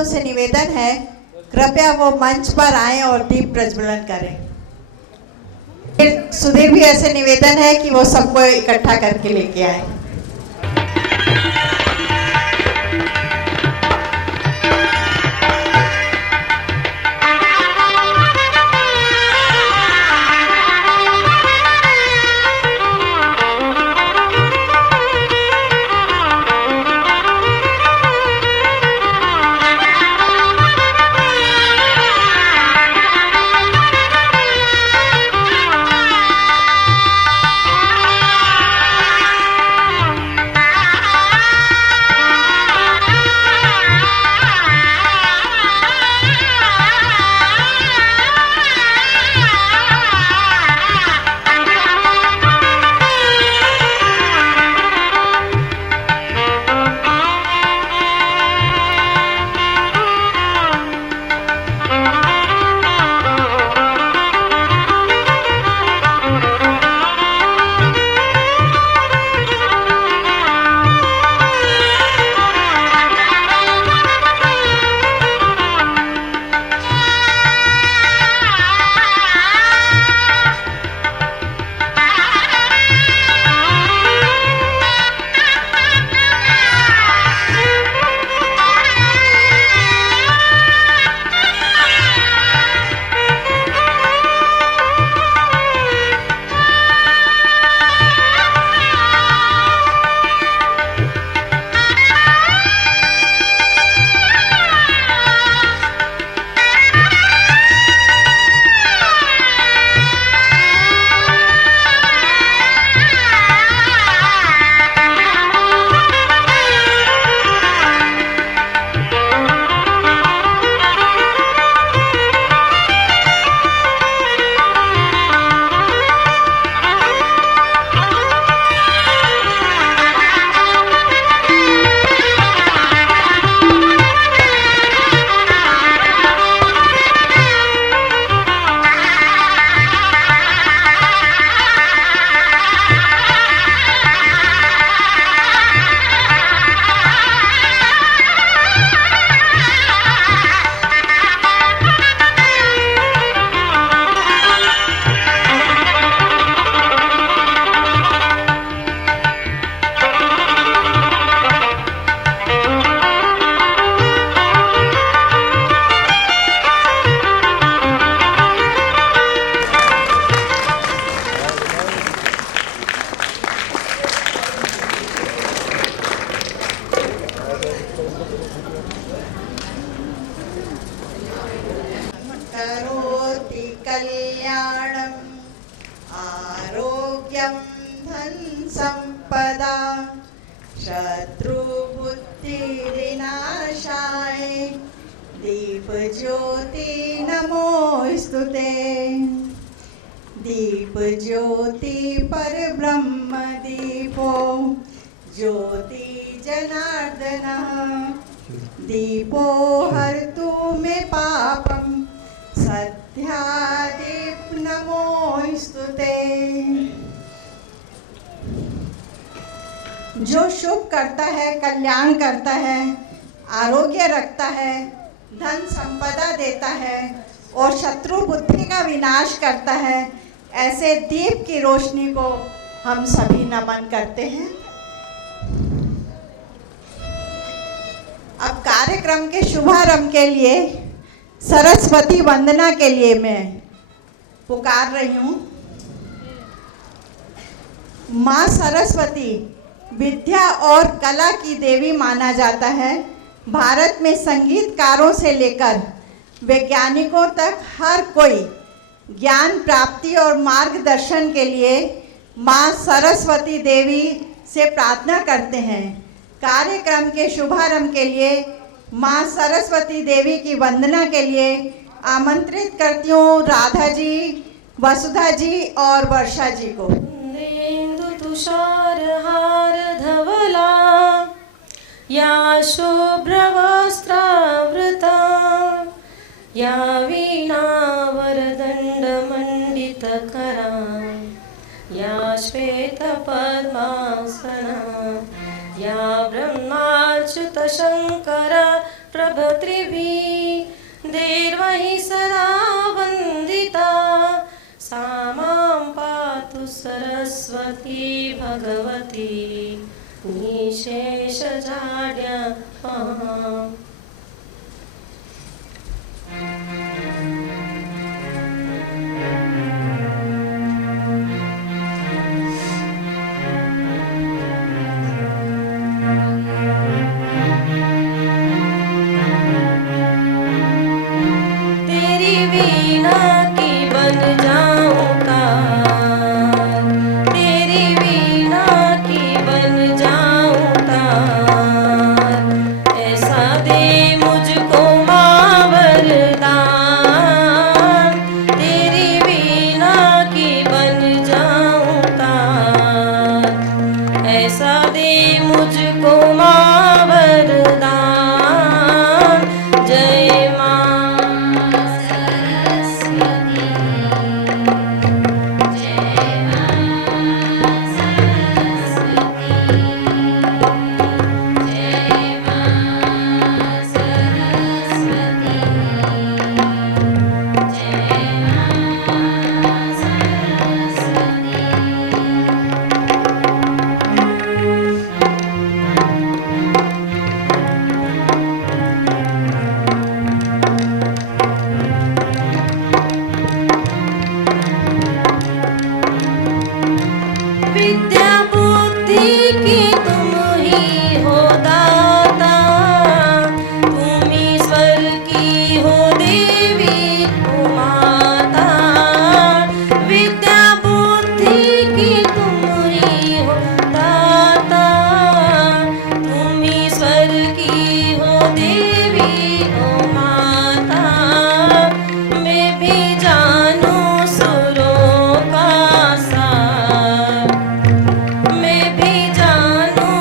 भक्तों से निवेदन है, कृपया वो मंच पर आएं और दीप प्रज्वलन करें। सुधीर भी ऐसे निवेदन है कि वो सबको इकट्ठा करके लेके आए। करोति कल्याणं आरोग्यं धन संपदा शत्रुबुद्धिविनाशाय दीप ज्योति नमोस्तुते। दीप ज्योति पर ब्रह्म दीपो ज्योति जनार्दनः दीपो हरतु मे पापम सत्यादीप नमोस्तुते। जो शुभ करता है, कल्याण करता है, आरोग्य रखता है, धन संपदा देता है और शत्रु बुद्धि का विनाश करता है, ऐसे दीप की रोशनी को हम सभी नमन करते हैं। अब कार्यक्रम के शुभारंभ के लिए सरस्वती वंदना के लिए मैं पुकार रही हूँ। माँ सरस्वती विद्या और कला की देवी माना जाता है। भारत में संगीतकारों से लेकर वैज्ञानिकों तक हर कोई ज्ञान प्राप्ति और मार्गदर्शन के लिए माँ सरस्वती देवी से प्रार्थना करते हैं। कार्यक्रम के शुभारंभ के लिए माँ सरस्वती देवी की वंदना के लिए आमंत्रित करती हूँ राधा जी, वसुधा जी और वर्षा जी को। तुषार हार धवला या शुभ्रवस्त्रावृता या वीणा वरदंड मंडितकरा या श्वेत पद्मासना या ब्रह्माच्युत शंकर प्रभृतिभिः देवैः सदा वन्दिता सा मां पातु सरस्वती भगवती निःशेषजाड्यापहा। तेरी वीणा की बन जाऊं तार, तेरी वीणा की बन जाऊं तार, ऐसा दे मुझको माँ वरदान, तेरी वीणा की बन जाऊं तार, ऐसा दे मुझको माँ वरदान। जय माँ सरस्वती, जय माँ सरस्वती, जय माँ सरस्वती, जय माँ विद्या बुद्धि की तुम ही हो दाता, तुम ईश्वर की हो देवी हो माता, विद्या बुद्धि की तुम ही हो दाता, तुम ईश्वर की हो देवी हो माता। मैं भी जानूं सुरों का सार, मैं भी जानूं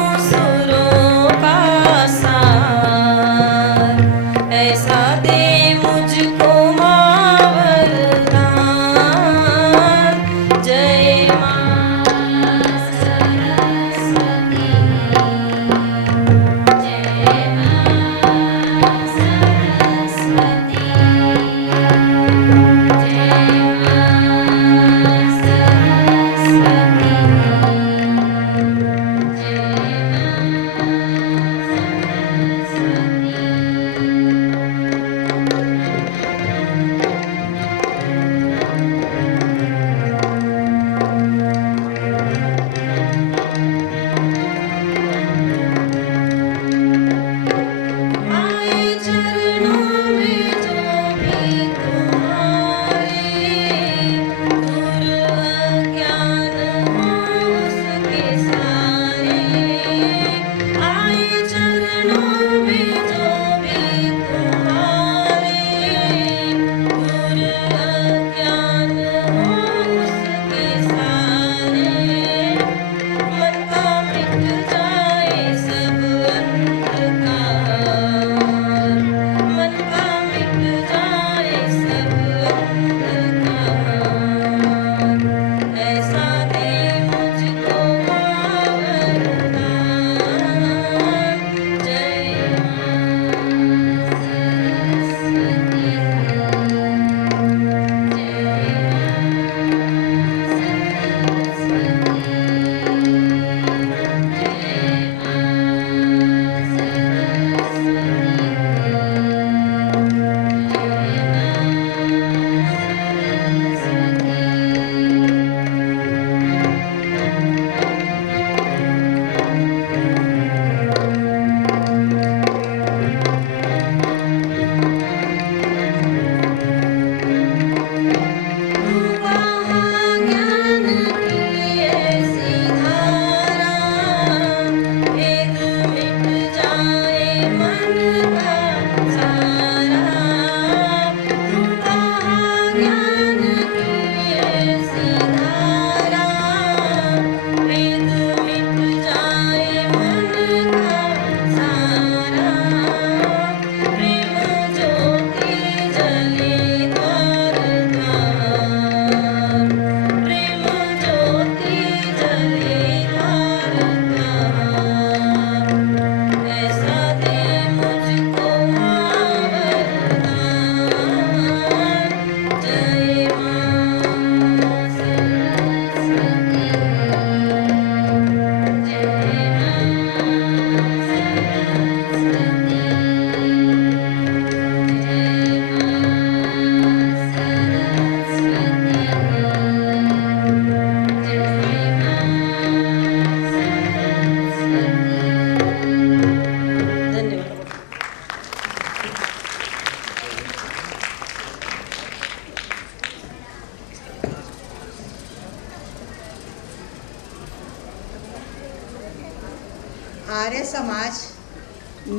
आर्य समाज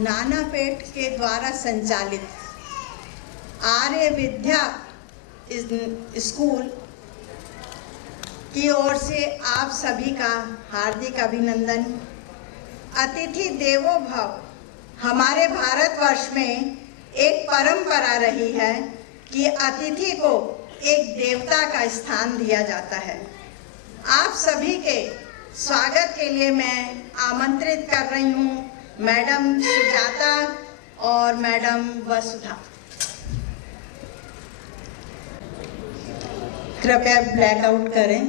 नानापेट के द्वारा संचालित आर्य विद्या स्कूल की ओर से आप सभी का हार्दिक अभिनंदन। अतिथि देवो भव हमारे भारतवर्ष में एक परंपरा रही है कि अतिथि को एक देवता का स्थान दिया जाता है। आप सभी के स्वागत के लिए मैं आमंत्रित कर रही हूँ मैडम सुजाता और मैडम वसुधा। कृपया ब्लैक आउट करें,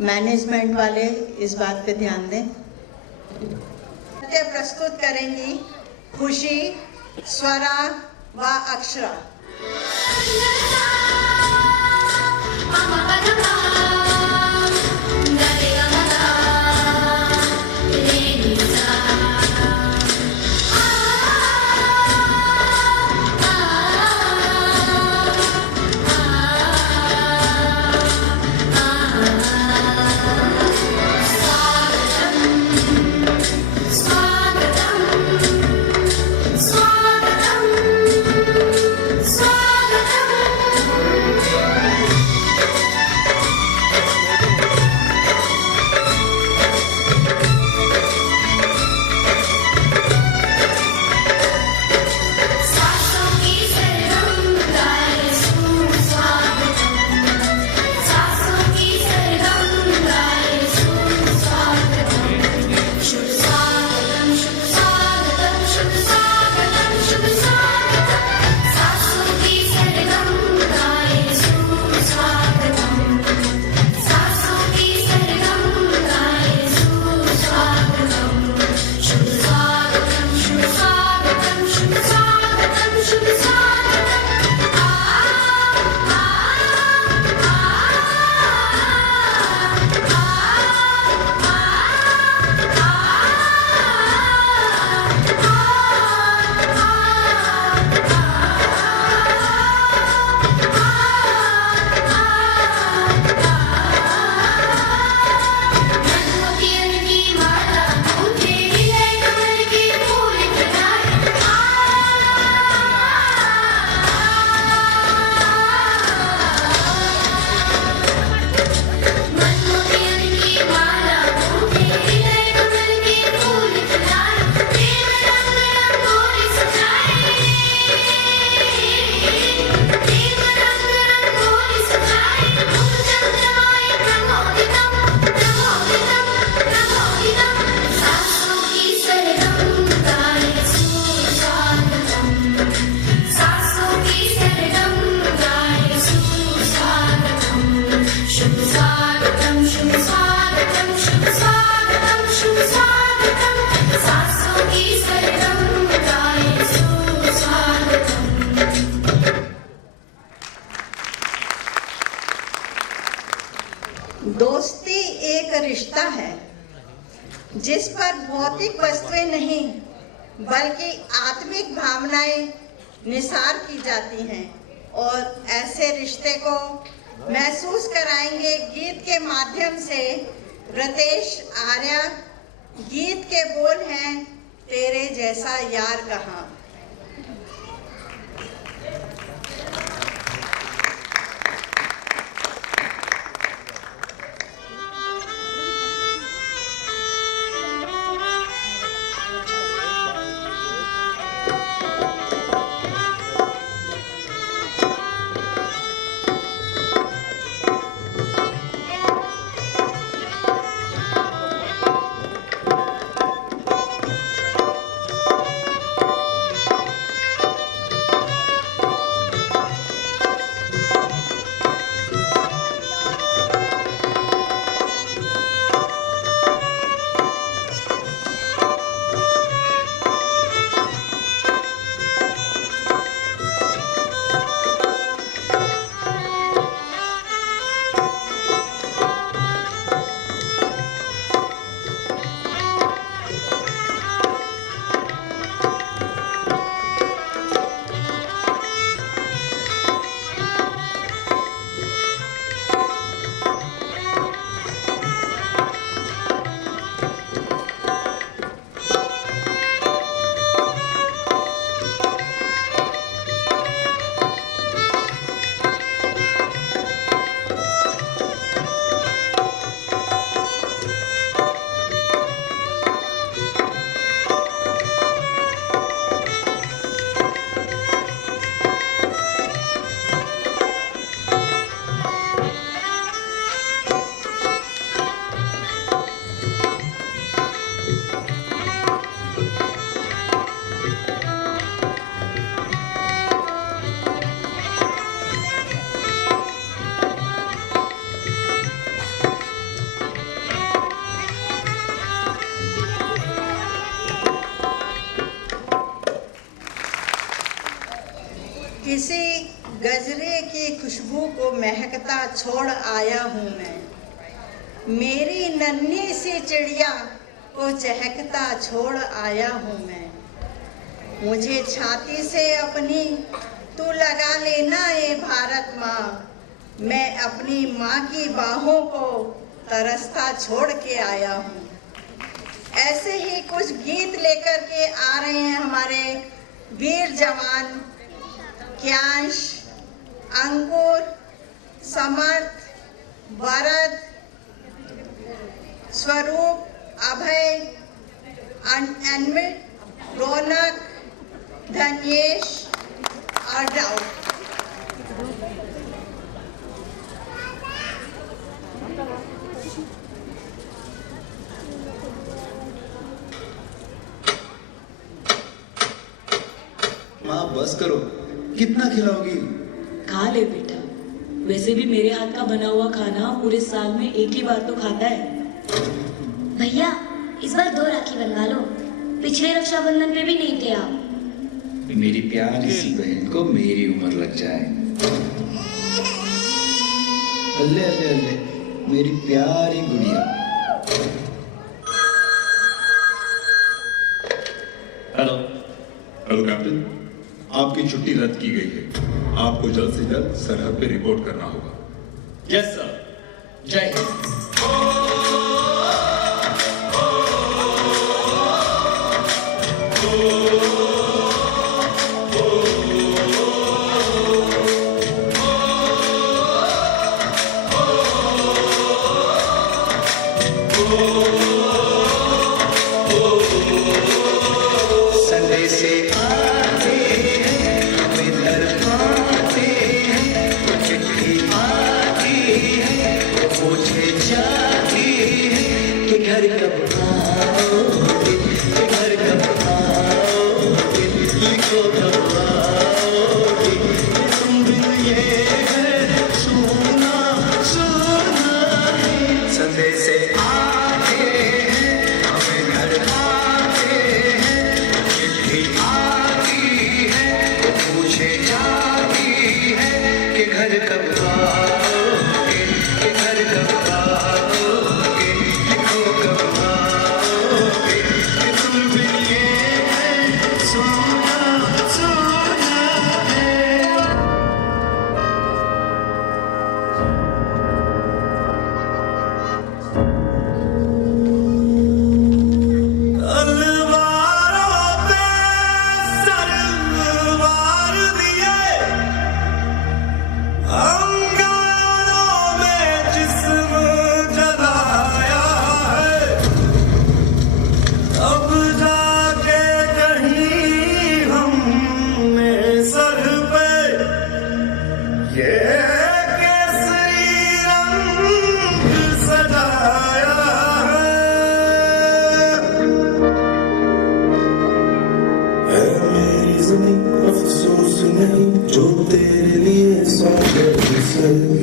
मैनेजमेंट वाले इस बात पे ध्यान दें। प्रस्तुत करेंगी खुशी, स्वरा व अक्षरा। दोस्ती एक रिश्ता है जिस पर भौतिक वस्तुएं नहीं बल्कि आत्मिक भावनाएं निसार की जाती हैं, और ऐसे रिश्ते को महसूस कराएंगे गीत के माध्यम से रितेश आर्या। गीत के बोल हैं तेरे जैसा यार कहाँ। को महकता छोड़ आया हूँ मैं। मेरी नन्ही सी चिड़िया को चहकता छोड़ आया हूँ मैं। मुझे छाती से अपनी तू लगा लेना ये भारत माँ, मैं अपनी माँ की बाहों को तरसता छोड़ के आया हूँ। ऐसे ही कुछ गीत लेकर के आ रहे हैं हमारे वीर जवान क्यांश, अंकुर, समर्थ, भरत, स्वरूप, अभय, अनमित, रौनक, धन्येश और राउत। माँ बस करो, कितना खिलाओगी? खा ले बेटा, वैसे भी मेरे हाथ का बना हुआ खाना पूरे साल में एक ही बार तो खाता है। भैया इस बार 2 राखी बनवा लो, पिछले रक्षाबंधन पे भी नहीं थे आप। मेरी प्यारी सी बहन को मेरी उम्र लग जाए। अल्ले अल्ले अल्ले, मेरी प्यारी गुड़िया। हेलो हेलो कैप्टन, आपकी छुट्टी रद्द की गई है। आपको जल्द से जल्द सरहद पे रिपोर्ट करना होगा। यस सर, जय हिंद।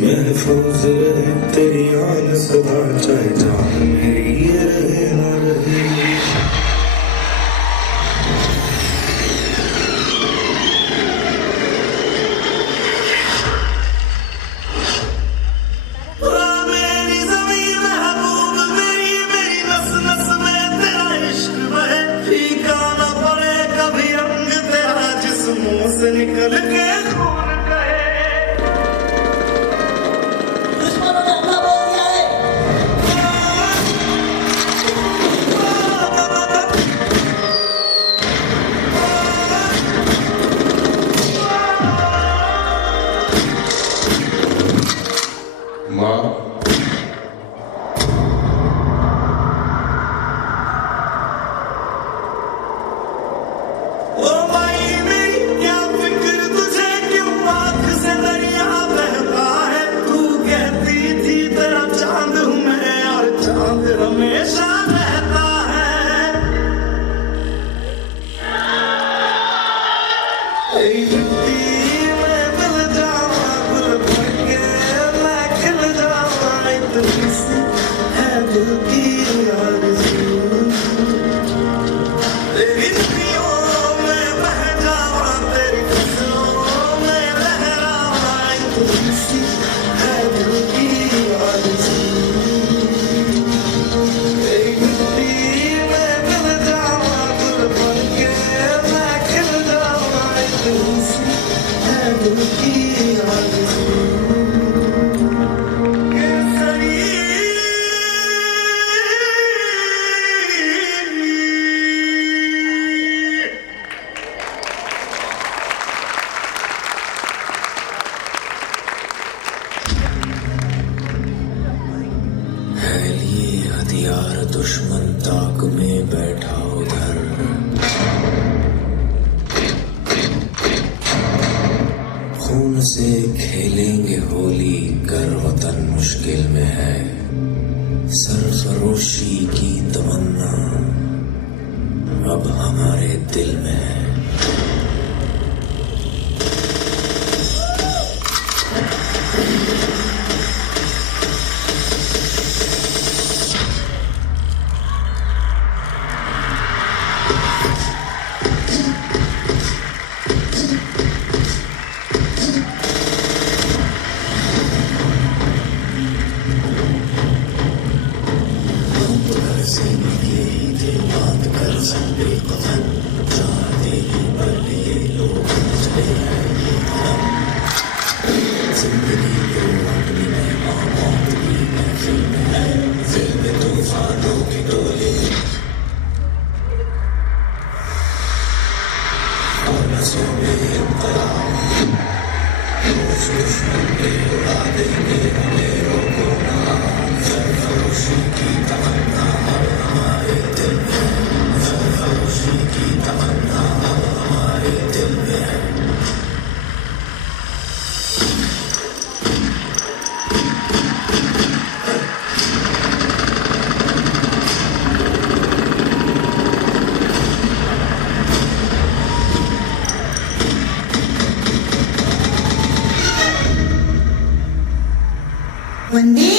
महफूज रहे तेरी आन सदा, चाहे जान मेरी ये रहे ना रहे। मेरी ज़मीन महबूब मेरी, मेरी नस नस में तेरा इश्क बहे, फीका ना पड़े कभी रंग तेरा जिस्मों से निकल के खून कहे। हमेशा रहता है तेरी मिट्टी में मिल जाऊं, गुल बन के मैं खिल जाऊं। यार दुश्मन ताक में बैठा उधर, खून से खेलेंगे होली कर वतन मुश्किल में है, सरफरोशी की तमन्ना अब हमारे दिल में है। वंदे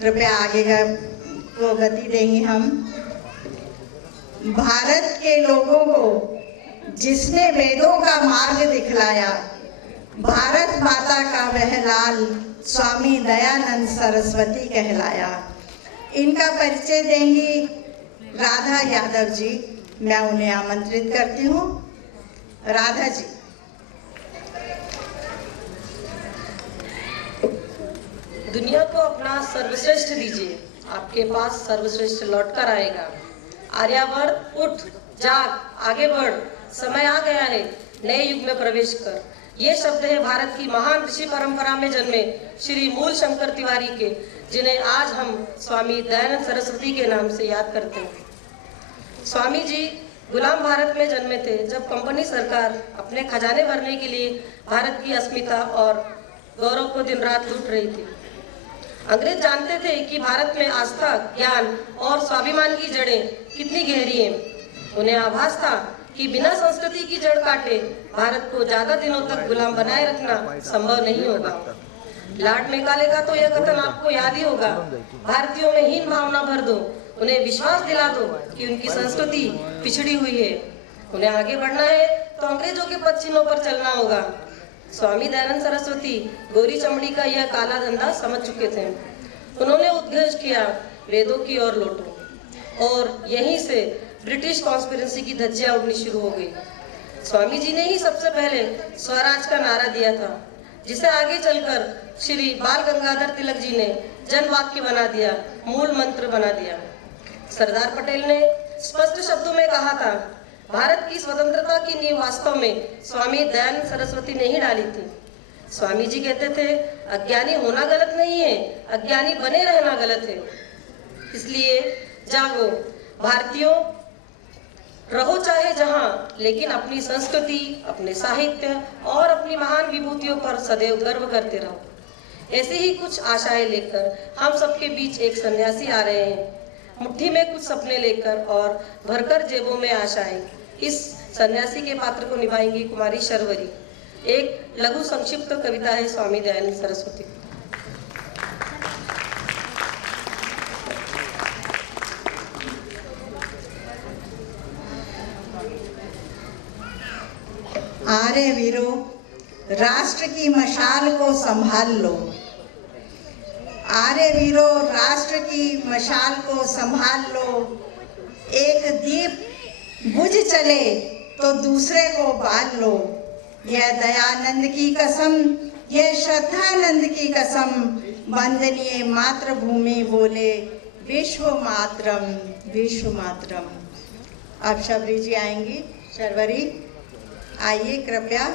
कृपया आगे को गति देंगे हम। भारत के लोगों को जिसने वेदों का मार्ग दिखलाया, भारत माता का वह लाल स्वामी दयानंद सरस्वती कहलाया। इनका परिचय देंगी राधा यादव जी। मैं उन्हें आमंत्रित करती हूँ। राधा जी। दुनिया को अपना सर्वश्रेष्ठ दीजिए, आपके पास सर्वश्रेष्ठ लौट कर आएगा। आर्यावर्त उठ, जाग, आगे बढ़, समय आ गया है, नए युग में प्रवेश कर। ये शब्द है भारत की महान ऋषि परंपरा में जन्मे श्री मूल शंकर तिवारी के, जिन्हें आज हम स्वामी दयानंद सरस्वती के नाम से याद करते हैं। स्वामी जी गुलाम भारत में जन्मे थे, जब कंपनी सरकार अपने खजाने भरने के लिए भारत की अस्मिता और गौरव को दिन रात लूट रही थी। अंग्रेज जानते थे कि भारत में आस्था, ज्ञान और स्वाभिमान की जड़ें कितनी गहरी हैं। उन्हें आभास था कि बिना संस्कृति की जड़ काटे भारत को ज्यादा दिनों तक गुलाम बनाए रखना संभव नहीं होगा। लॉर्ड मेकाले का तो यह कथन आपको याद ही होगा, भारतीयों में हीन भावना भर दो, उन्हें विश्वास दिला दो कि उनकी संस्कृति पिछड़ी हुई है। उन्हें आगे बढ़ना है तो अंग्रेजों के पद चिन्हों पर चलना होगा। स्वामी दयानंद सरस्वती गोरी चमड़ी का यह काला धंधा समझ चुके थे। उन्होंने उद्घोष किया, वेदों की ओर लौटो, और यहीं से ब्रिटिश कॉन्स्पिरेसी की धज्जियां उड़नी शुरू हो गई। स्वामी जी ने ही सबसे पहले स्वराज का नारा दिया था, जिसे आगे चलकर श्री बाल गंगाधर तिलक जी ने जन वाक्य बना दिया, मूल मंत्र बना दिया। सरदार पटेल ने स्पष्ट शब्दों में कहा था, भारत की स्वतंत्रता की नींव वास्तव में स्वामी दयानंद सरस्वती ने ही डाली थी। स्वामी जी कहते थे, अज्ञानी होना गलत नहीं है, अज्ञानी बने रहना गलत है। इसलिए जागो भारतीयों, रहो चाहे जहां, लेकिन अपनी संस्कृति, अपने साहित्य और अपनी महान विभूतियों पर सदैव गर्व करते रहो। ऐसे ही कुछ आशाएं लेकर हम सबके बीच एक सन्यासी आ रहे हैं, मुट्ठी में कुछ सपने लेकर और भरकर जेबों में आशाएं। इस सन्यासी के पात्र को निभाएंगी कुमारी शर्वरी। एक लघु संक्षिप्त कविता है स्वामी दयानंद सरस्वती। आरे वीरों, राष्ट्र की मशाल को संभाल लो, आर्य वीरो राष्ट्र की मशाल को संभाल लो, एक दीप बुझ चले तो दूसरे को बाल लो। यह दयानंद की कसम, यह श्रद्धानंद की कसम, वंदनीय मातृभूमि बोले विश्व मातरम, विश्व मातरम। अब शबरी जी आएंगी। शर्वरी आइए कृपया।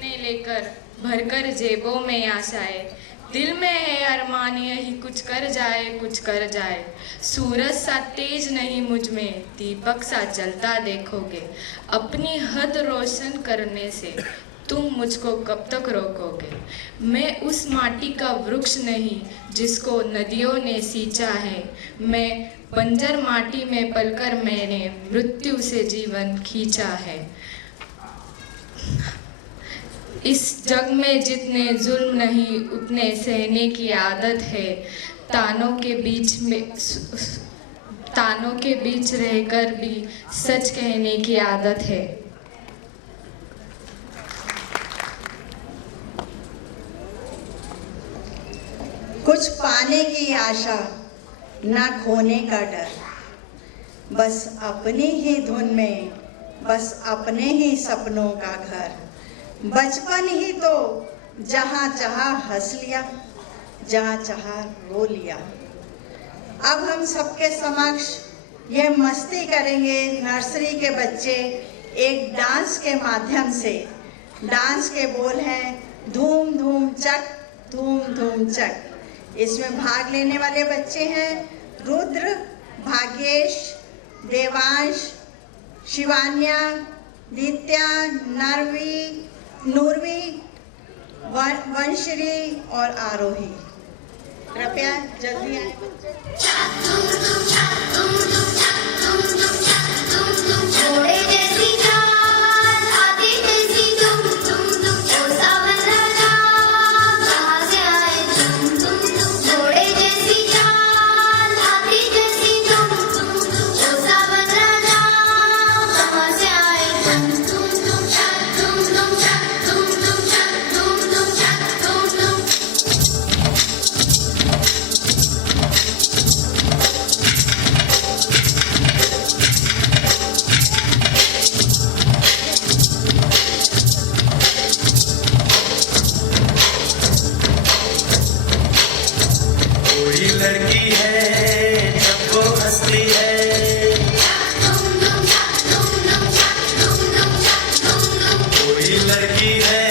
ने लेकर भरकर जेबों में आशाएं, दिल में है अरमान यही कुछ कर जाए, कुछ कर जाए। सूरज सा तेज नहीं मुझ में, दीपक सा जलता देखोगे। अपनी हद रोशन करने से तुम मुझको कब तक रोकोगे। मैं उस माटी का वृक्ष नहीं जिसको नदियों ने सींचा है। मैं बंजर माटी में पलकर मैंने मृत्यु से जीवन खींचा है। इस जग में जितने जुल्म नहीं उतने सहने की आदत है। तानों के बीच रहकर भी सच कहने की आदत है। कुछ पाने की आशा, ना खोने का डर, बस अपनी ही धुन में, बस अपने ही सपनों का घर। बचपन ही तो जहाँ चाहा हंस लिया, जहाँ चाहा रो लिया। अब हम सबके समक्ष ये मस्ती करेंगे नर्सरी के बच्चे एक डांस के माध्यम से। डांस के बोल हैं धूम धूम चक, धूम धूम चक। इसमें भाग लेने वाले बच्चे हैं रुद्र, भाग्येश, देवांश, शिवान्या, दित्या, नूरवी, वंशरी और आरोही। कृपया जल्दी आए बच्चे। घोड़े जैसी चाल, हाथी जैसी तुम, ओ सावन राजा, कहाँ से आए तुम। घोड़े जैसी चाल, हाथी जैसी तुम, ओ सावन राजा, कहाँ से आए तुम। कोई लड़की है जब वो हंसती है, कोई लड़की है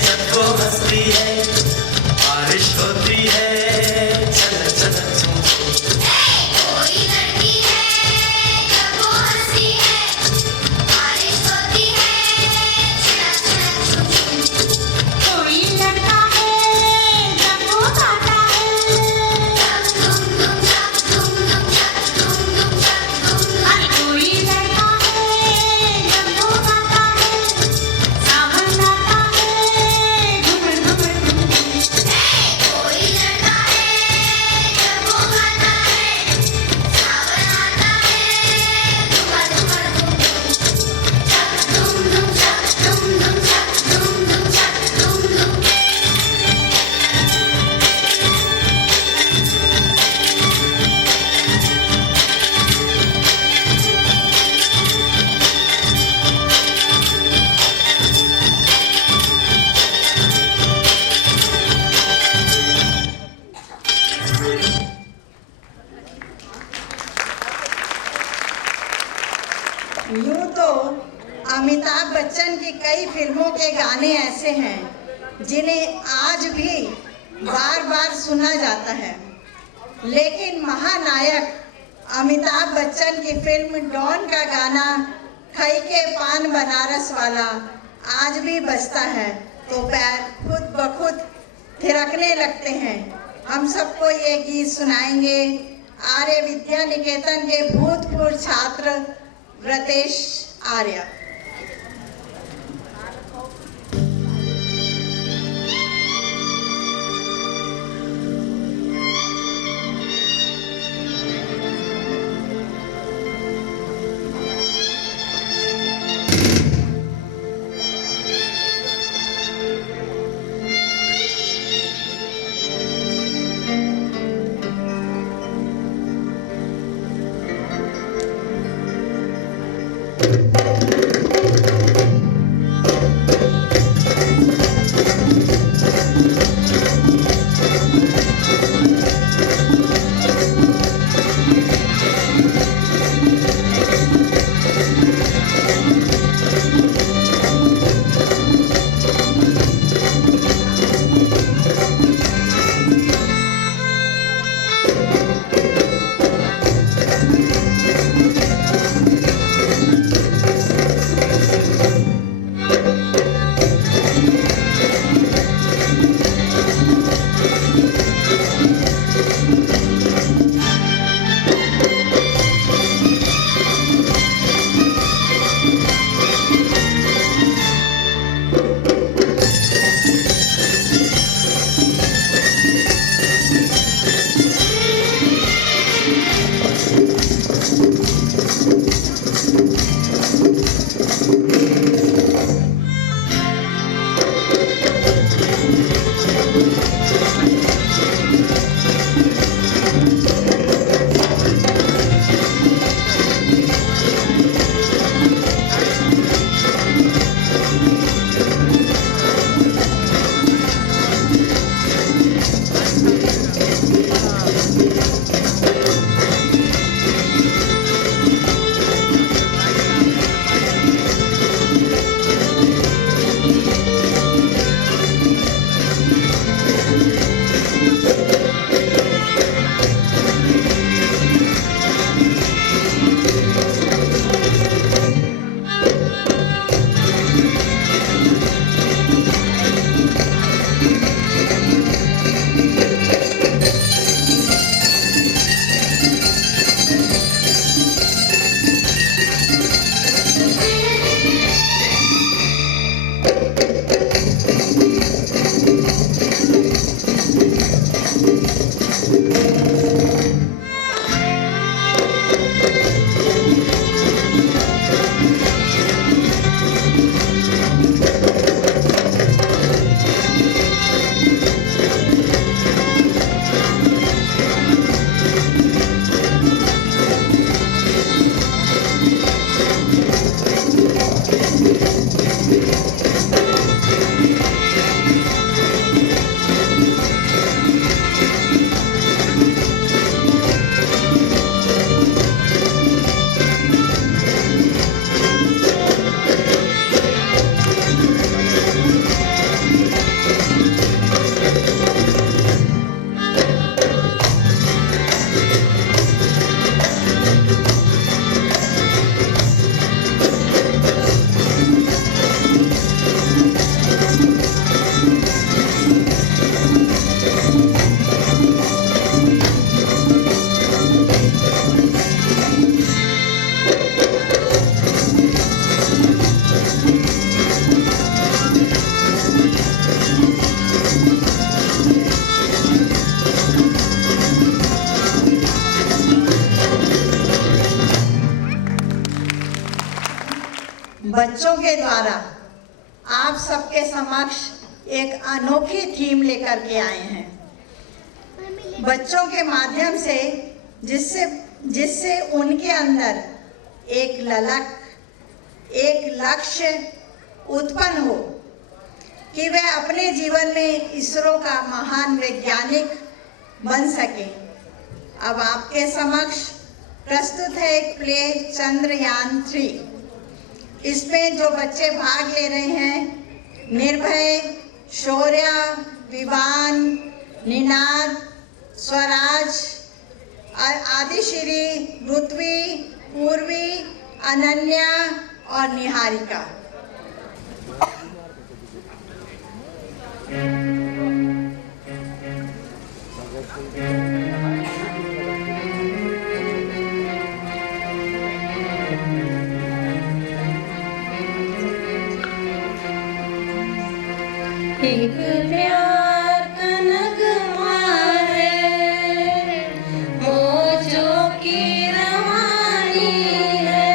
जब वो हंसती है, बारिश होती है चल चल झूम झूम। कोई लड़की है जब वो हंसती है, बारिश होती है चल चल झूम झूम। कोई लड़का है जब वो गाता है, अरे कोई लड़का है जब वो गाता है, सावन आता है घुमर घुमर घुमर। कोई लड़का है जब वो गाता है, सावन आता है घुमर घुमर घुमर। चक धूम धूम चक धूम धूम चक धूम धूम चक धूम धूम। यूं तो अमिताभ बच्चन की कई फिल्मों के गाने ऐसे हैं जिन्हें आज भी बार बार सुना जाता है, लेकिन महानायक अमिताभ बच्चन की फिल्म डॉन का गाना खई के पान बनारस वाला आज भी बजता है तो पैर खुद ब खुद थिरकने लगते हैं। हम सबको ये गीत सुनाएंगे आर्य विद्या निकेतन के भूतपूर्व छात्र व्रतेश आर्य। के द्वारा आप सबके समक्ष एक अनोखी थीम लेकर के आए हैं। बच्चों के माध्यम से जिससे उनके अंदर एक ललक, एक लक्ष्य उत्पन्न हो कि वे अपने जीवन में इसरो का महान वैज्ञानिक बन सके। अब आपके समक्ष प्रस्तुत है एक प्ले चंद्रयान 3। इसमें जो बच्चे भाग ले रहे हैं निर्भय, शौर्या, विवान, निनाद, स्वराज, आदिश्री, ऋत्वी, पूर्वी, अनन्या और निहारिका। एक प्यार का नगमा है, मौजों की रवानी है,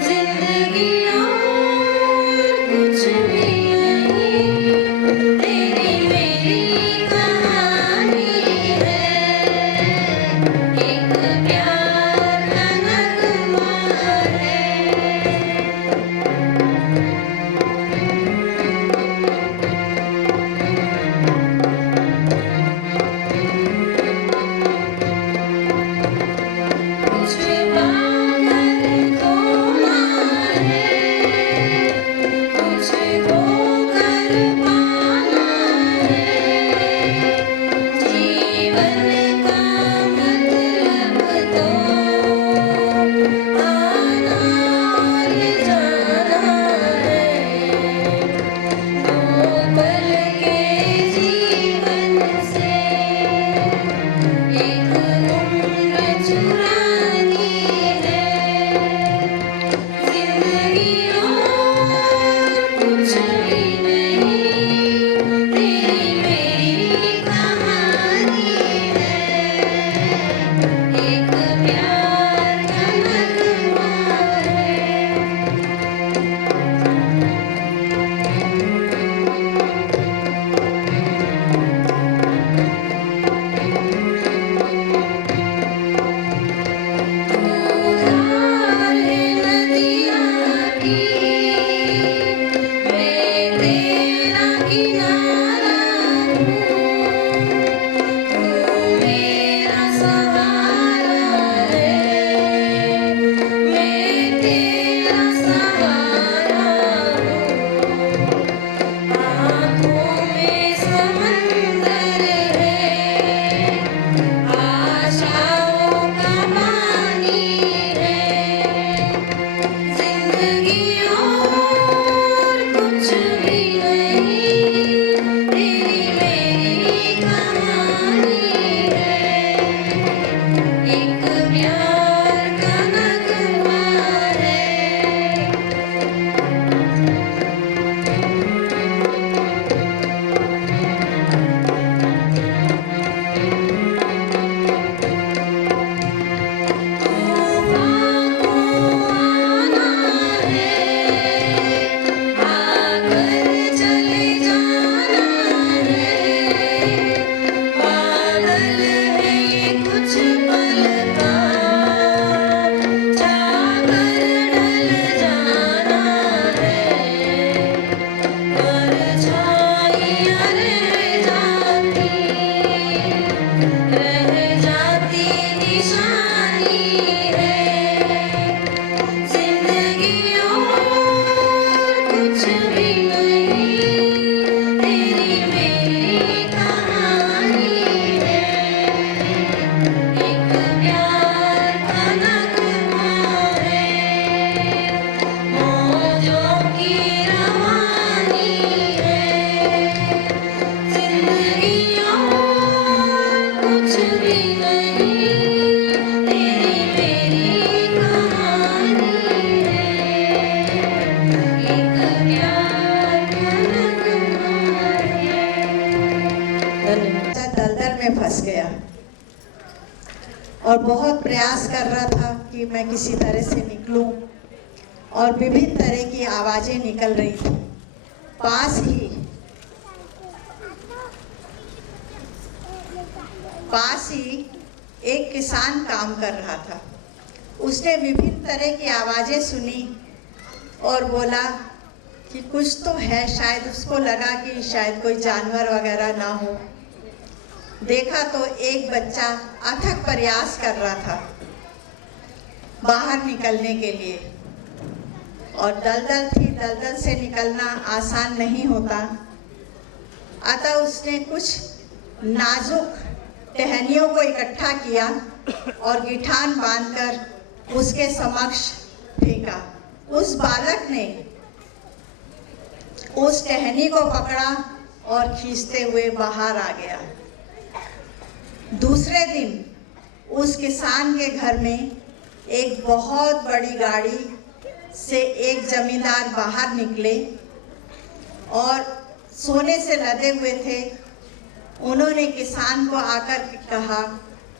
जिंदगी और कुछ भी नहीं, तेरी मेरी कहानी है। एक प्यार का नगमा है। कुछ पाकर खोना है, कुछ खोकर पाना है, जीवन का मतलब तो आना और जाना है। दो पल के जीवन से एक उम्र चुरानी है, जिंदगी और कुछ भी नहीं, तेरी मेरी कहानी है। एक प्यार का नगमा है। उधार है नदियाँ की, मैं तेरा किनारा हूँ, तू मेरा सहारा है, मैं तेरा सहारा हूँ। आँखों में समंदर है, आशाओं का पानी है, जिंदगी और कुछ भी नहीं, तेरी मेरी कहानी है। एक प्यार का नगमा है। तूफान को आना है, आकर चले जाना है, बादल है ये कुछ पल का, जाकर ढल जाना है, परछाइयाँ रह जाती निशानी है, जिंदगी और कुछ भी नहीं, तेरी मेरी कहानी है। एक प्यार का नगमा है, मौजों की रवानी है, जिंदगी और कुछ भी नहीं, तेरी मेरी कहानी है। एक प्यार का नगमा है। धन्यवाद। दलदल में फंस गया और बहुत प्रयास कर रहा था कि मैं किसी तरह से निकलूं, और विभिन्न तरह की आवाज़ें निकल रही थी। पास ही एक किसान काम कर रहा था। उसने विभिन्न तरह की आवाज़ें सुनी और बोला कि कुछ तो है, शायद उसको लगा कि शायद कोई जानवर वगैरह ना हो। देखा तो एक बच्चा अथक प्रयास कर रहा था बाहर निकलने के लिए, और दलदल थी, दलदल से निकलना आसान नहीं होता। अतः उसने कुछ नाजुक टहनियों को इकट्ठा किया और गिठान बांधकर उसके समक्ष फेंका। उस बालक ने उस टहनी को पकड़ा और खींचते हुए बाहर आ गया। दूसरे दिन उस किसान के घर में एक बहुत बड़ी गाड़ी से एक जमींदार बाहर निकले और सोने से लदे हुए थे। उन्होंने किसान को आकर कहा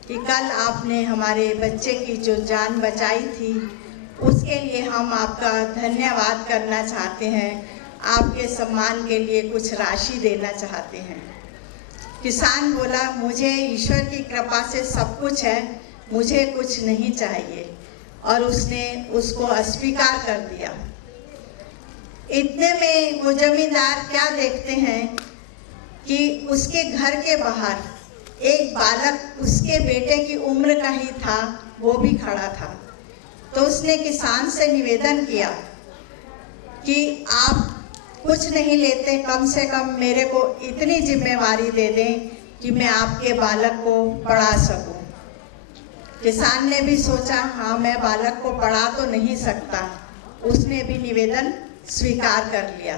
कि कल आपने हमारे बच्चे की जो जान बचाई थी, उसके लिए हम आपका धन्यवाद करना चाहते हैं, आपके सम्मान के लिए कुछ राशि देना चाहते हैं। किसान बोला, मुझे ईश्वर की कृपा से सब कुछ है, मुझे कुछ नहीं चाहिए, और उसने उसको अस्वीकार कर दिया। इतने में वो जमींदार क्या देखते हैं कि उसके घर के बाहर एक बालक उसके बेटे की उम्र का ही था, वो भी खड़ा था। तो उसने किसान से निवेदन किया कि आप कुछ नहीं लेते, कम से कम मेरे को इतनी जिम्मेवारी दे दें कि मैं आपके बालक को पढ़ा सकूं। किसान ने भी सोचा, हाँ मैं बालक को पढ़ा तो नहीं सकता। उसने भी निवेदन स्वीकार कर लिया।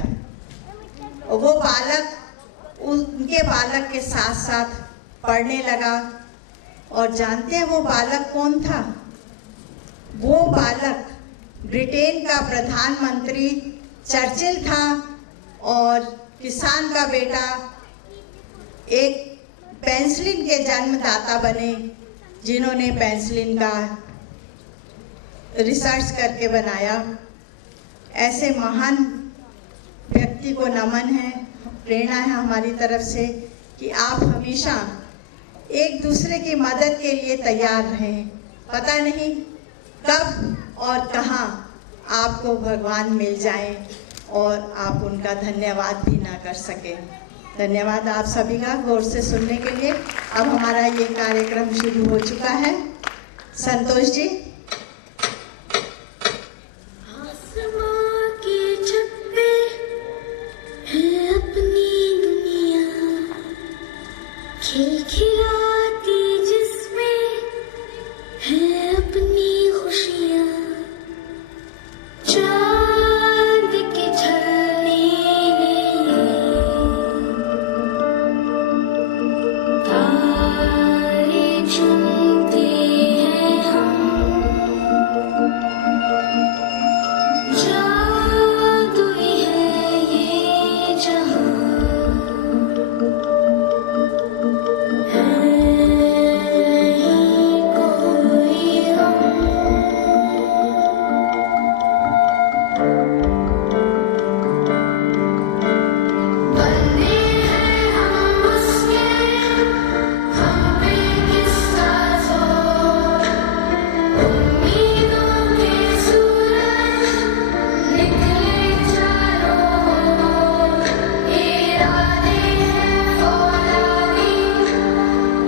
वो बालक उनके बालक के साथ साथ पढ़ने लगा। और जानते हैं वो बालक कौन था? वो बालक ब्रिटेन का प्रधानमंत्री चर्चिल था, और किसान का बेटा एक पेंसिलिन के जन्मदाता बने, जिन्होंने पेंसिलिन का रिसर्च करके बनाया। ऐसे महान व्यक्ति को नमन है, प्रेरणा है हमारी तरफ से कि आप हमेशा एक दूसरे की मदद के लिए तैयार रहें। पता नहीं कब और कहाँ आपको भगवान मिल जाए और आप उनका धन्यवाद भी ना कर सकें। धन्यवाद आप सभी का गौर से सुनने के लिए। अब हमारा ये कार्यक्रम शुरू हो चुका है। संतोष जी। आसमां की छत पे है अपनी दुनिया, खिलखिलाती जिसमें है अपनी खुशियाँ। चांद की छलनी तारे चुनते हैं हम, जादुई है ये जहां, है ही कोई हम। बंदे हैं हम उसके, हम पे किसका जोर। उम्मीदों के सूरज निकले चारों ओर। इरादे हैं फौलादी,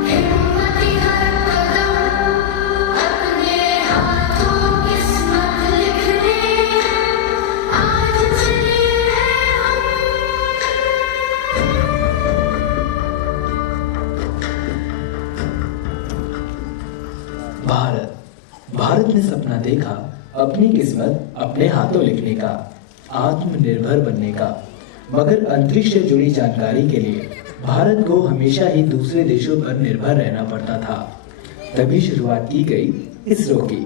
हिम्मती हर कदम, अपने हाथों किस्मत लिखने आज चले हैं हम। भारत ने सपना देखा अपनी किस्मत अपने हाथों लिखने का, आत्मनिर्भर बनने का। मगर अंतरिक्ष से जुड़ी जानकारी के लिए भारत को हमेशा ही दूसरे देशों पर निर्भर रहना पड़ता था। तभी शुरुआत की गई इसरो की।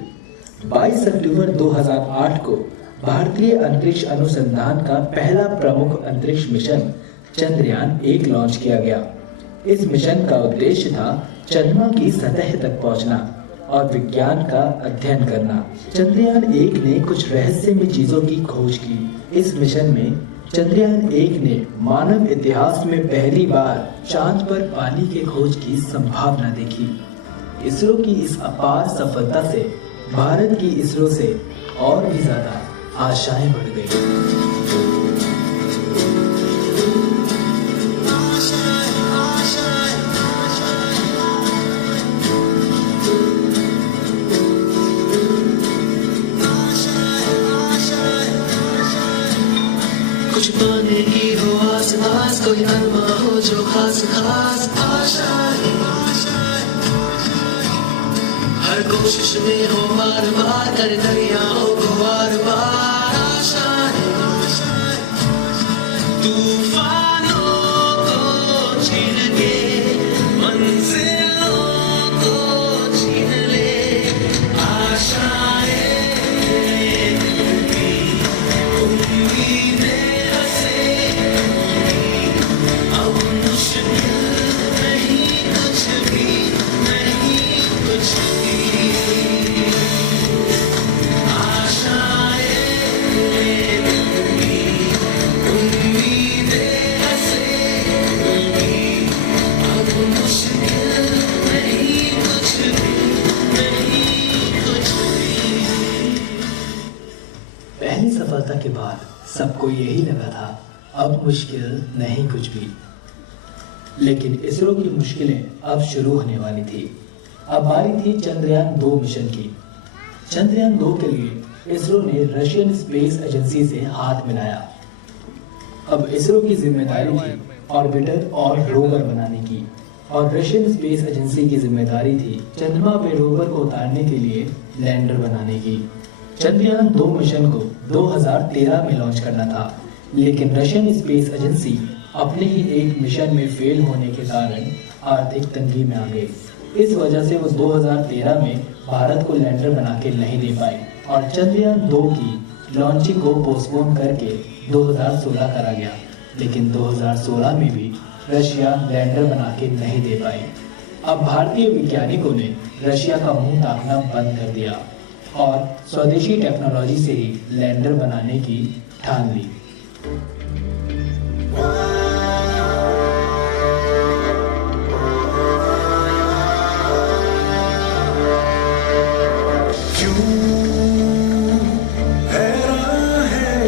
22 अक्टूबर 2008 को भारतीय अंतरिक्ष अनुसंधान का पहला प्रमुख अंतरिक्ष मिशन चंद्रयान 1 लॉन्च किया गया। इस मिशन का उद्देश्य था चंद्रमा की सतह तक पहुंचना। और विज्ञान का अध्ययन करना। चंद्रयान 1 ने कुछ रहस्यमय चीजों की खोज की। इस मिशन में चंद्रयान 1 ने मानव इतिहास में पहली बार चांद पर पानी के खोज की संभावना देखी। इसरो की इस अपार सफलता से भारत की इसरो से और भी ज्यादा आशाएं बढ़ गई। कुछ पाने की हो आस पास, कोई अरमा हो जो खास खास आशाएं, हर कोशिश में हो बार बार, कर दरियाओं को बार बार आशाएं, तूफानों को छीन के मंजिलों को छीन ले आशाएं, उम्मीदें पहली सफलता के बाद सबको यही लगा था अब मुश्किल नहीं कुछ भी, लेकिन इसरो की मुश्किलें अब शुरू होने वाली थी। अब बारी थी चंद्रयान 2 मिशन की। चंद्रयान 2 के लिए इसरो ने रशियन स्पेस एजेंसी से हाथ मिलाया। अब इसरो की जिम्मेदारी थी ऑर्बिटर और रोवर बनाने की, और रशियन स्पेस एजेंसी की जिम्मेदारी थी चंद्रमा पे रोवर को उतारने के लिए लैंडर बनाने की। चंद्रयान 2 मिशन को 2013 में लॉन्च करना था, लेकिन रशियन स्पेस एजेंसी अपने ही एक मिशन में फेल होने के कारण आर्थिक तंगी में आ गई। इस वजह से वो 2013 में भारत को लैंडर बना के नहीं दे पाए और चंद्रयान 2 की लॉन्चिंग को पोस्टपोन करके 2016 करा गया। लेकिन 2016 में भी रशिया लैंडर बना के नहीं दे पाए। अब भारतीय वैज्ञानिकों ने रशिया का मुंह ताकना बंद कर दिया और स्वदेशी टेक्नोलॉजी से ही लैंडर बनाने की ठान ली।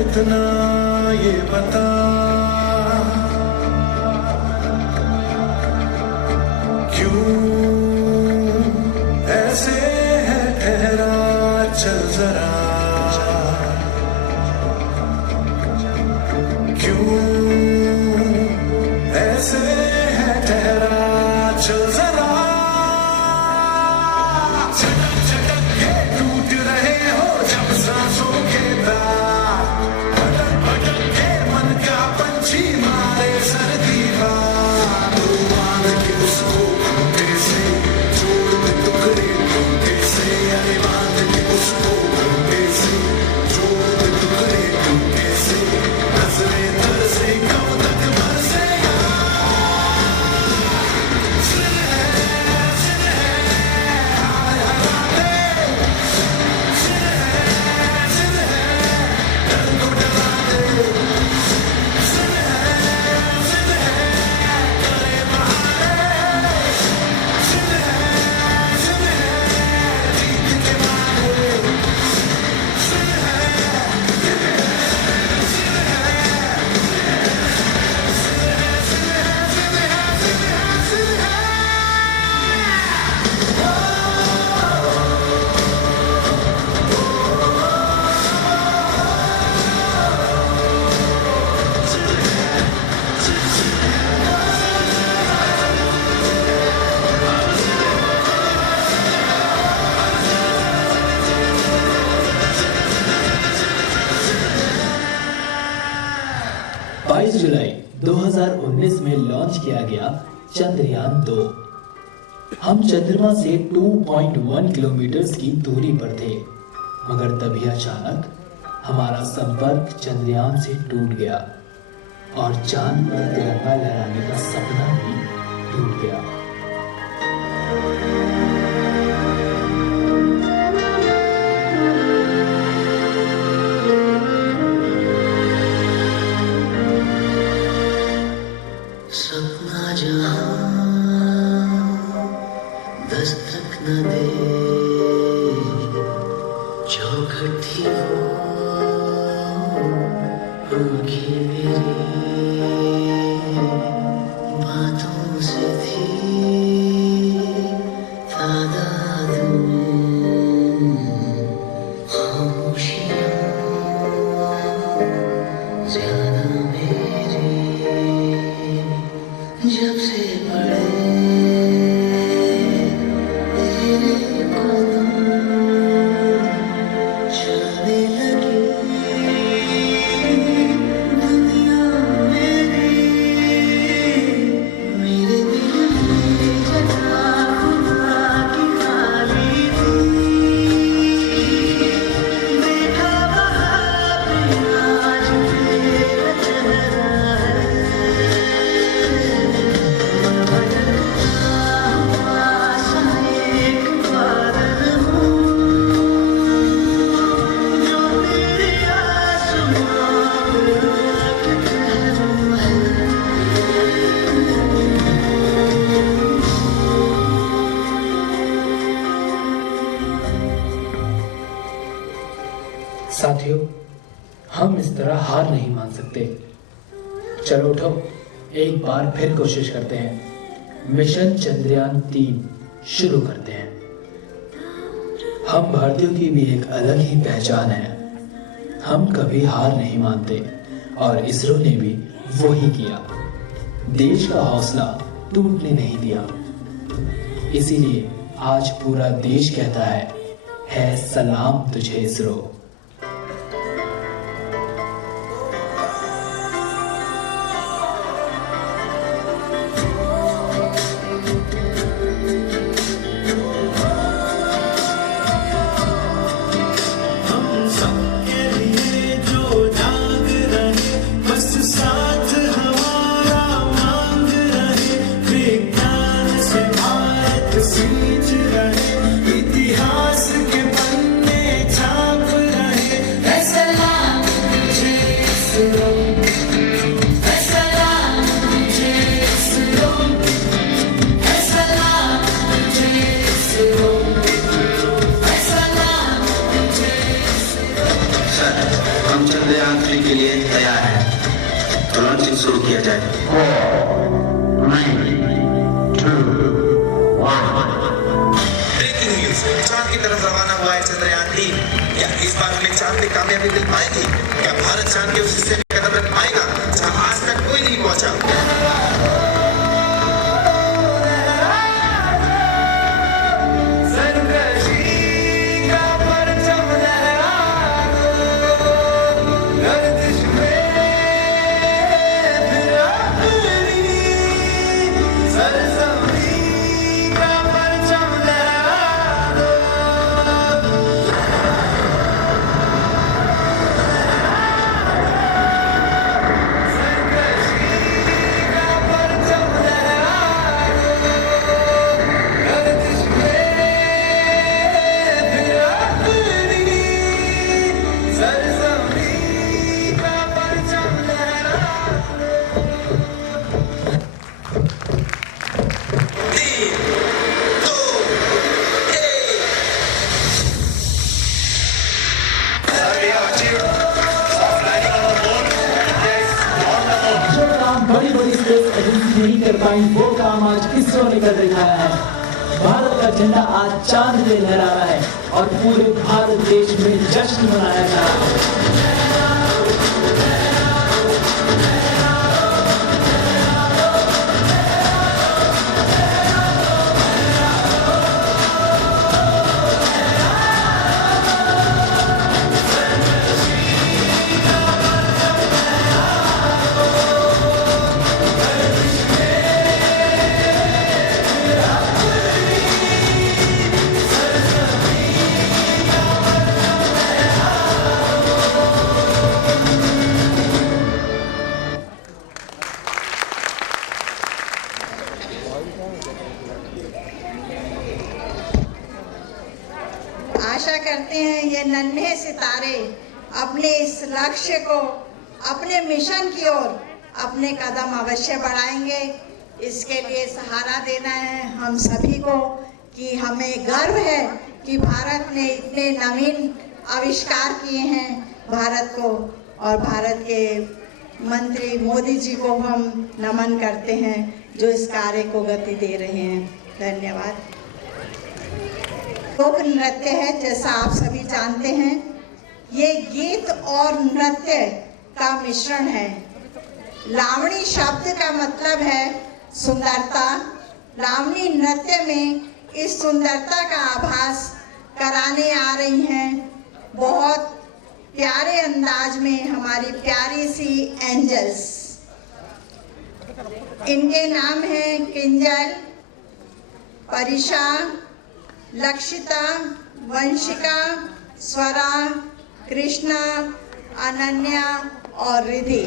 इतना ये बता, क्यों ऐसे है ठहरा, चल जरा क्यों ऐसे है ठहरा, चल जरा झटक झटक के टूट रहे हो जब सांसों के तार, भटक भटक के मन का पंछी मारे सर्दी बार, बांध के उसको घूंटे से जोड़ दे टुकड़े टूटे से, अरे बांध के उसको घूंटे से जोड़ दे टुकड़े टूटे से, नजरे तर से कब तक बरसेगा, जुलाई 2019 में लॉन्च किया गया चंद्रयान 2। हम चंद्रमा से 2.1 किलोमीटर की दूरी पर थे, मगर तभी अचानक हमारा संपर्क चंद्रयान से टूट गया और चांद पर तिरंगा लहराने का सपना भी टूट गया। दस्तक न दे चौखटी वो आँखें मेरी बातों से थी तादाद में खामोशियाँ ज्यादा मेरी जब से पड़े तेरे कदम चलने लगी दुनिया मेरी मेरे दिल की जगह खुदा की खाली थी देखा वहाँ पे आज तेरा चेहरा साथियों, हम इस तरह हार नहीं मान सकते। चलो उठो, एक बार फिर कोशिश करते हैं। मिशन चंद्रयान 3 शुरू करते हैं। हम भारतीयों की भी एक अलग ही पहचान है। हम कभी हार नहीं मानते और इसरो ने भी वही किया। देश का हौसला टूटने नहीं दिया। इसीलिए आज पूरा देश कहता है सलाम तुझे इसरो। के लिए तैयार है तो लॉन्चिंग शुरू किया जाए। 9, 2, 1। ब्रेकिंग न्यूज, चांद की तरफ रवाना हुआ है चंद्रयान 3। क्या इस बार हमें चांद पे कामयाबी मिल पाएगी? क्या भारत चांद के उस हिस्से में कदम रख पाएगा जहां आज तक कोई नहीं पहुंचा? नहीं कर पाई वो काम आज इसरो ने कर दिखाया है। भारत का झंडा आज चांद पे लहरा रहा है और पूरे भारत देश में जश्न मनाया जा रहा है। आशा करते हैं ये नन्हे सितारे अपने इस लक्ष्य को, अपने मिशन की ओर अपने कदम अवश्य बढ़ाएंगे। इसके लिए सहारा देना है हम सभी को कि कि हमें गर्व है कि भारत ने इतने नवीन आविष्कार किए हैं भारत को, और भारत के मंत्री मोदी जी को हम नमन करते हैं जो इस कार्य को गति दे रहे हैं। धन्यवाद। लोक नृत्य है, जैसा आप सभी जानते हैं, ये गीत और नृत्य का मिश्रण है। लावणी शब्द का मतलब है सुंदरता। लावणी नृत्य में इस सुंदरता का आभास कराने आ रही हैं बहुत प्यारे अंदाज में हमारी प्यारी सी एंजल्स। इनके नाम हैं किंजल, परिशा, लक्षिता, वंशिका, स्वरा, कृष्णा, अनन्या और रिधि।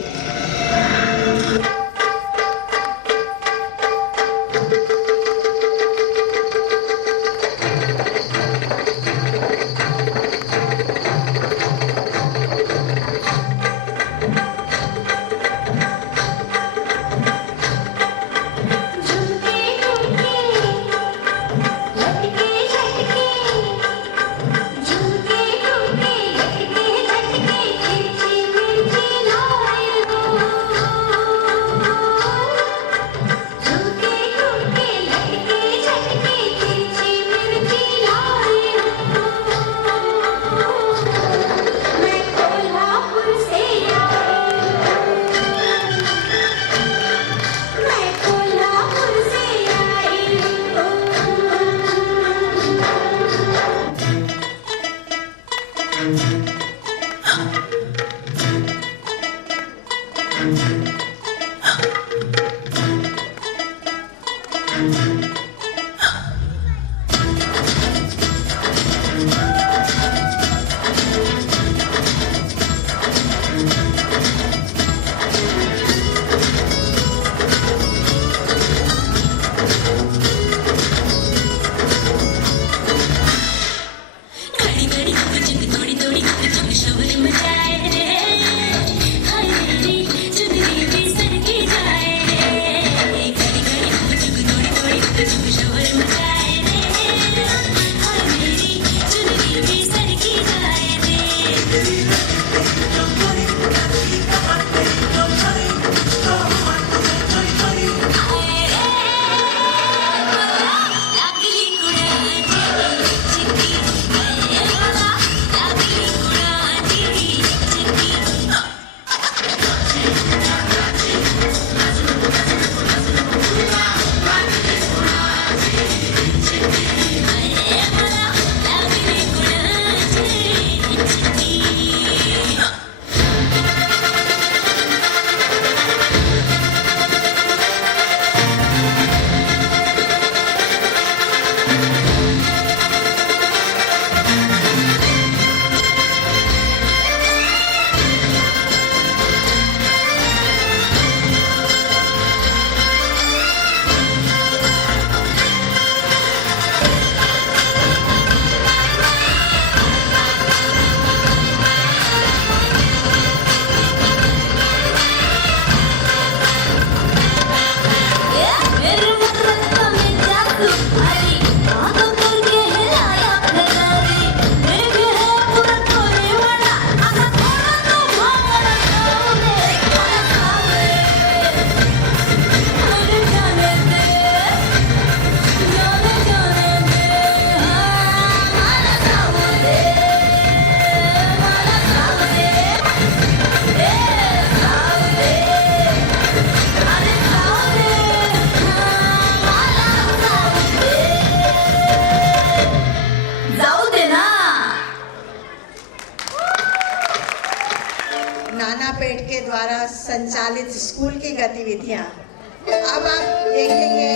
नानापेट के द्वारा संचालित स्कूल की गतिविधियां। अब आप देखेंगे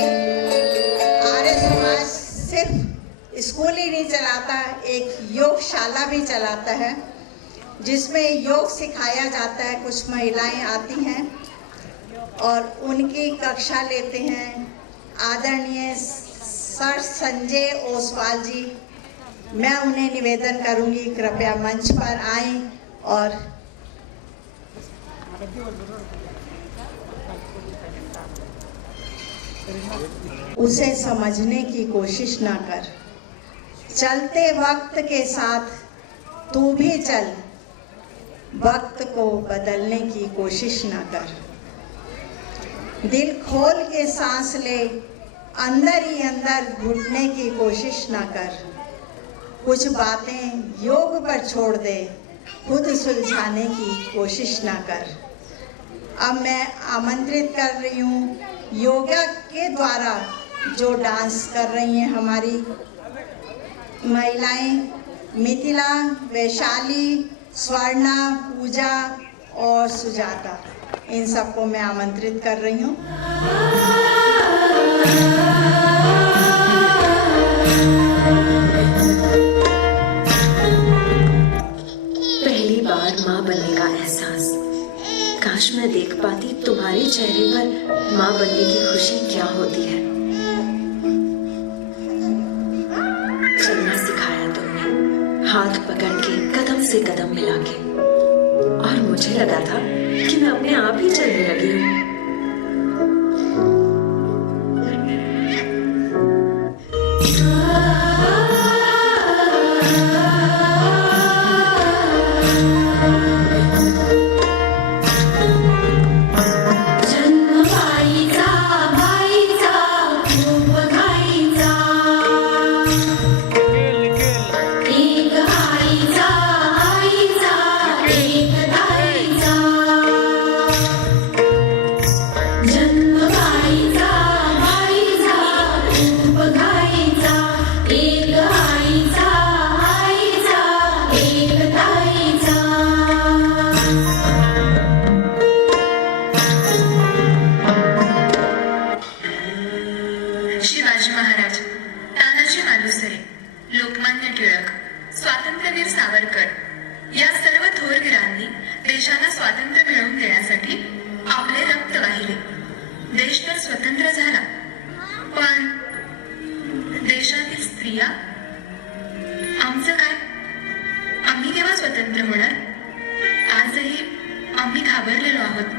आर्य समाज सिर्फ स्कूल ही नहीं चलाता, एक योगशाला भी चलाता है जिसमें योग सिखाया जाता है। कुछ महिलाएं आती हैं और उनकी कक्षा लेते हैं आदरणीय सर संजय ओसवाल जी। मैं उन्हें निवेदन करूंगी कृपया मंच पर आएं और उसे समझने की कोशिश ना कर। चलते वक्त के साथ तू भी चल, वक्त को बदलने की कोशिश ना कर। दिल खोल के सांस ले, अंदर ही अंदर घुटने की कोशिश ना कर। कुछ बातें योग पर छोड़ दे, खुद सुलझाने की कोशिश ना कर। अब मैं आमंत्रित कर रही हूँ योगा के द्वारा जो डांस कर रही हैं हमारी महिलाएं, मिथिला, वैशाली, स्वर्णा, पूजा और सुजाता, इन सबको मैं आमंत्रित कर रही हूँ। पहली बार माँ बनने का एहसास, काश मैं देख पाती तुम्हारे चेहरे पर माँ बनने की खुशी क्या होती है। चलना सिखाया तुमने, हाथ पकड़ के कदम से कदम मिला के, और मुझे लगा था कि मैं अपने आप ही चलने लगी हूँ। शिवाजी महाराज, तानाजी मालुसरे, लोकमान्य टिळक, स्वातंत्र्यवीर सावरकर या सर्व थोर वीरांनी देशाला स्वातंत्र्य मिळवून देण्यासाठी आपले रक्त वाहिले. देश तर स्वतंत्र झाला, पण देशातील स्त्रिया, आमचं काय? आम्ही केव्हा स्वतंत्र होणार? आजही आम्ही घाबरलेलो आहोत.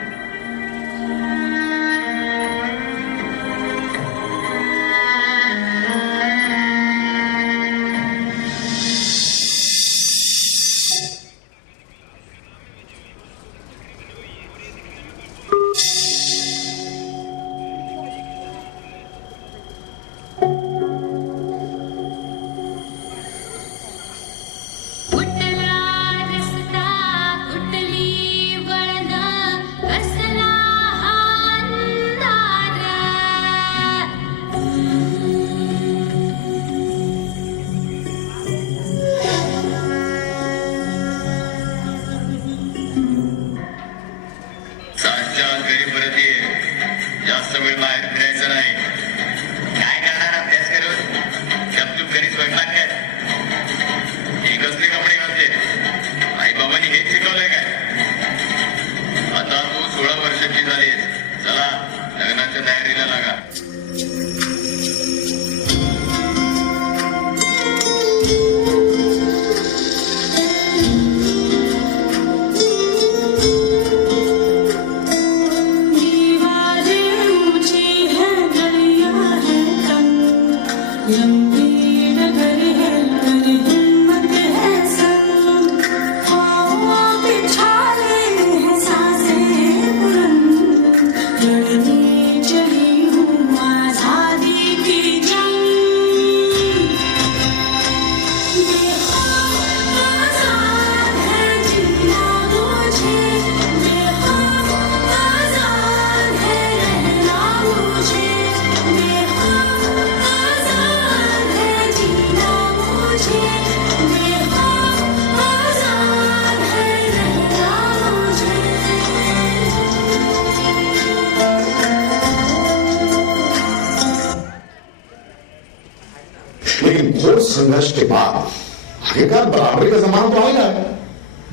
जास्त वेळ बाहेर फिरायचं नाही. काय करणार अभ्यास करून? गपचूप घरी स्वयंपाक कर. हे कसले कपडे घालते? आई बाबांनी हेच शिकवलंय काय? आता तू 16 वर्षाची झालीस. चला लग्नाच्या तयारीला लागा. लेकिन घोर संघर्ष के बाद आखिरकार बराबरी का जमाना तो आएगा.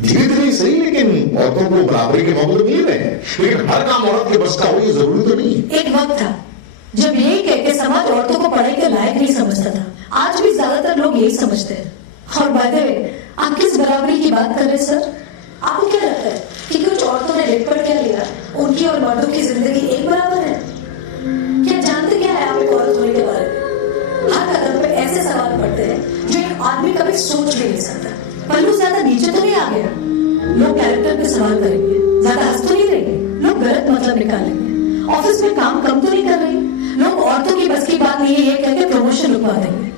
धीरे धीरे सही, लेकिन औरतों को बराबरी के मौके तो मिल रहे हैं. लेकिन हर काम औरत के बस का हो ये जरूरी तो नहीं. एक वक्त था जब यही कहकर समाज औरतों को पढ़ाई के लायक नहीं समझता था. आज भी ज्यादातर लोग यही समझते हैं. और बाय द वे, आप किस बराबरी की बात कर रहे हैं सर? आपको क्या लगता है कि कुछ औरतों ने लिट पढ़ क्या लिया, उनकी और मर्दों की जिंदगी एक बराबर है? क्या जानते क्या पल्लू ज्यादा नीचे तो नहीं आ गया? लोग कैरेक्टर पे सवाल करेंगे, ज्यादा हंस तो नहीं रहेंगे, लोग गलत मतलब निकालेंगे, ऑफिस में काम कम तो नहीं कर रही, लोग औरतों की बस की बात नहीं है ये कहकर प्रमोशन रुकवा देंगे।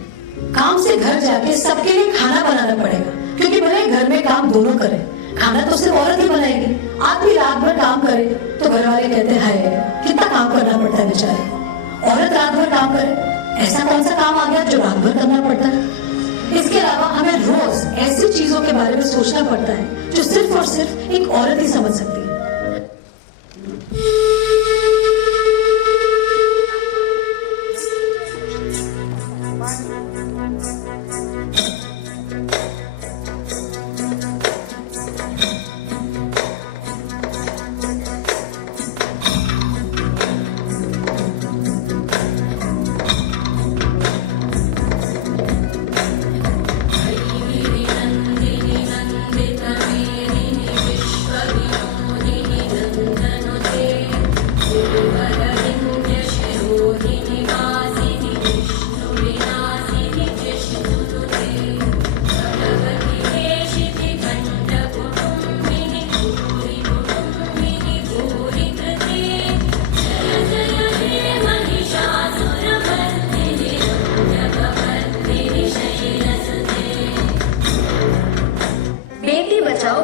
काम से घर जाके सबके लिए खाना बनाना पड़ेगा, क्योंकि भले घर में काम दोनों करें, खाना तो सिर्फ औरत ही बनाएगी। आदमी रात भर काम करे तो घर वाले कहते हैं कितना काम करना पड़ता है बेचारे। औरत रात भर काम करे, ऐसा कौन सा काम आ गया जो रात भर करना पड़ता है? इसके अलावा हमें रोज ऐसी चीजों के बारे में सोचना पड़ता है जो सिर्फ और सिर्फ एक औरत ही समझ सकती है।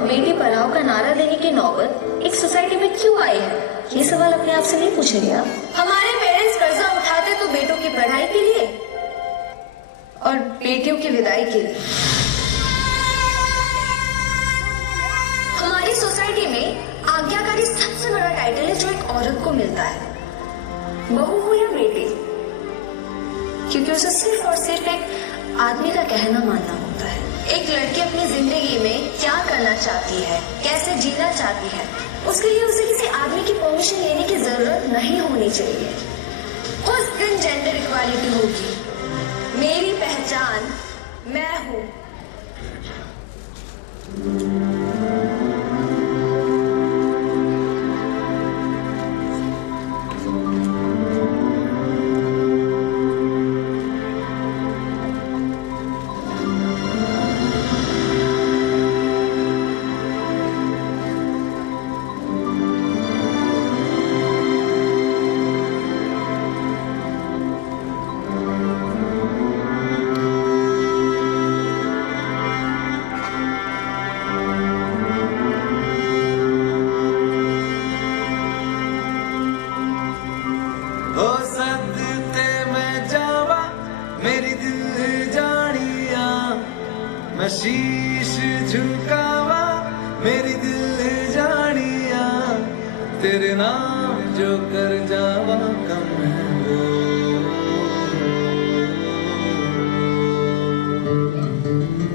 बेटी पढ़ाओ का नारा देने की नौबत एक सोसाइटी में क्यों आई है? ये सवाल अपने आप से नहीं पूछेंगे आप? हमारे पेरेंट्स कर्जा उठाते तो बेटों की पढ़ाई के लिए और बेटियों की विदाई के लिए। हमारी सोसाइटी में आज्ञाकारी सबसे बड़ा टाइटल है जो एक औरत को मिलता है, बहू हो या बेटी, क्योंकि उसे सिर्फ और सिर्फ एक आदमी का कहना मानना होता है। एक लड़की अपनी जिंदगी में क्या करना चाहती है, कैसे जीना चाहती है, उसके लिए उसे किसी आदमी की परमिशन लेने की जरूरत नहीं होनी चाहिए। उस दिन जेंडर इक्वालिटी होगी। मेरी पहचान मैं हूँ। शीश झुकावा मेरी दिल जानिया, तेरे नाम जो कर जावा कम है वो।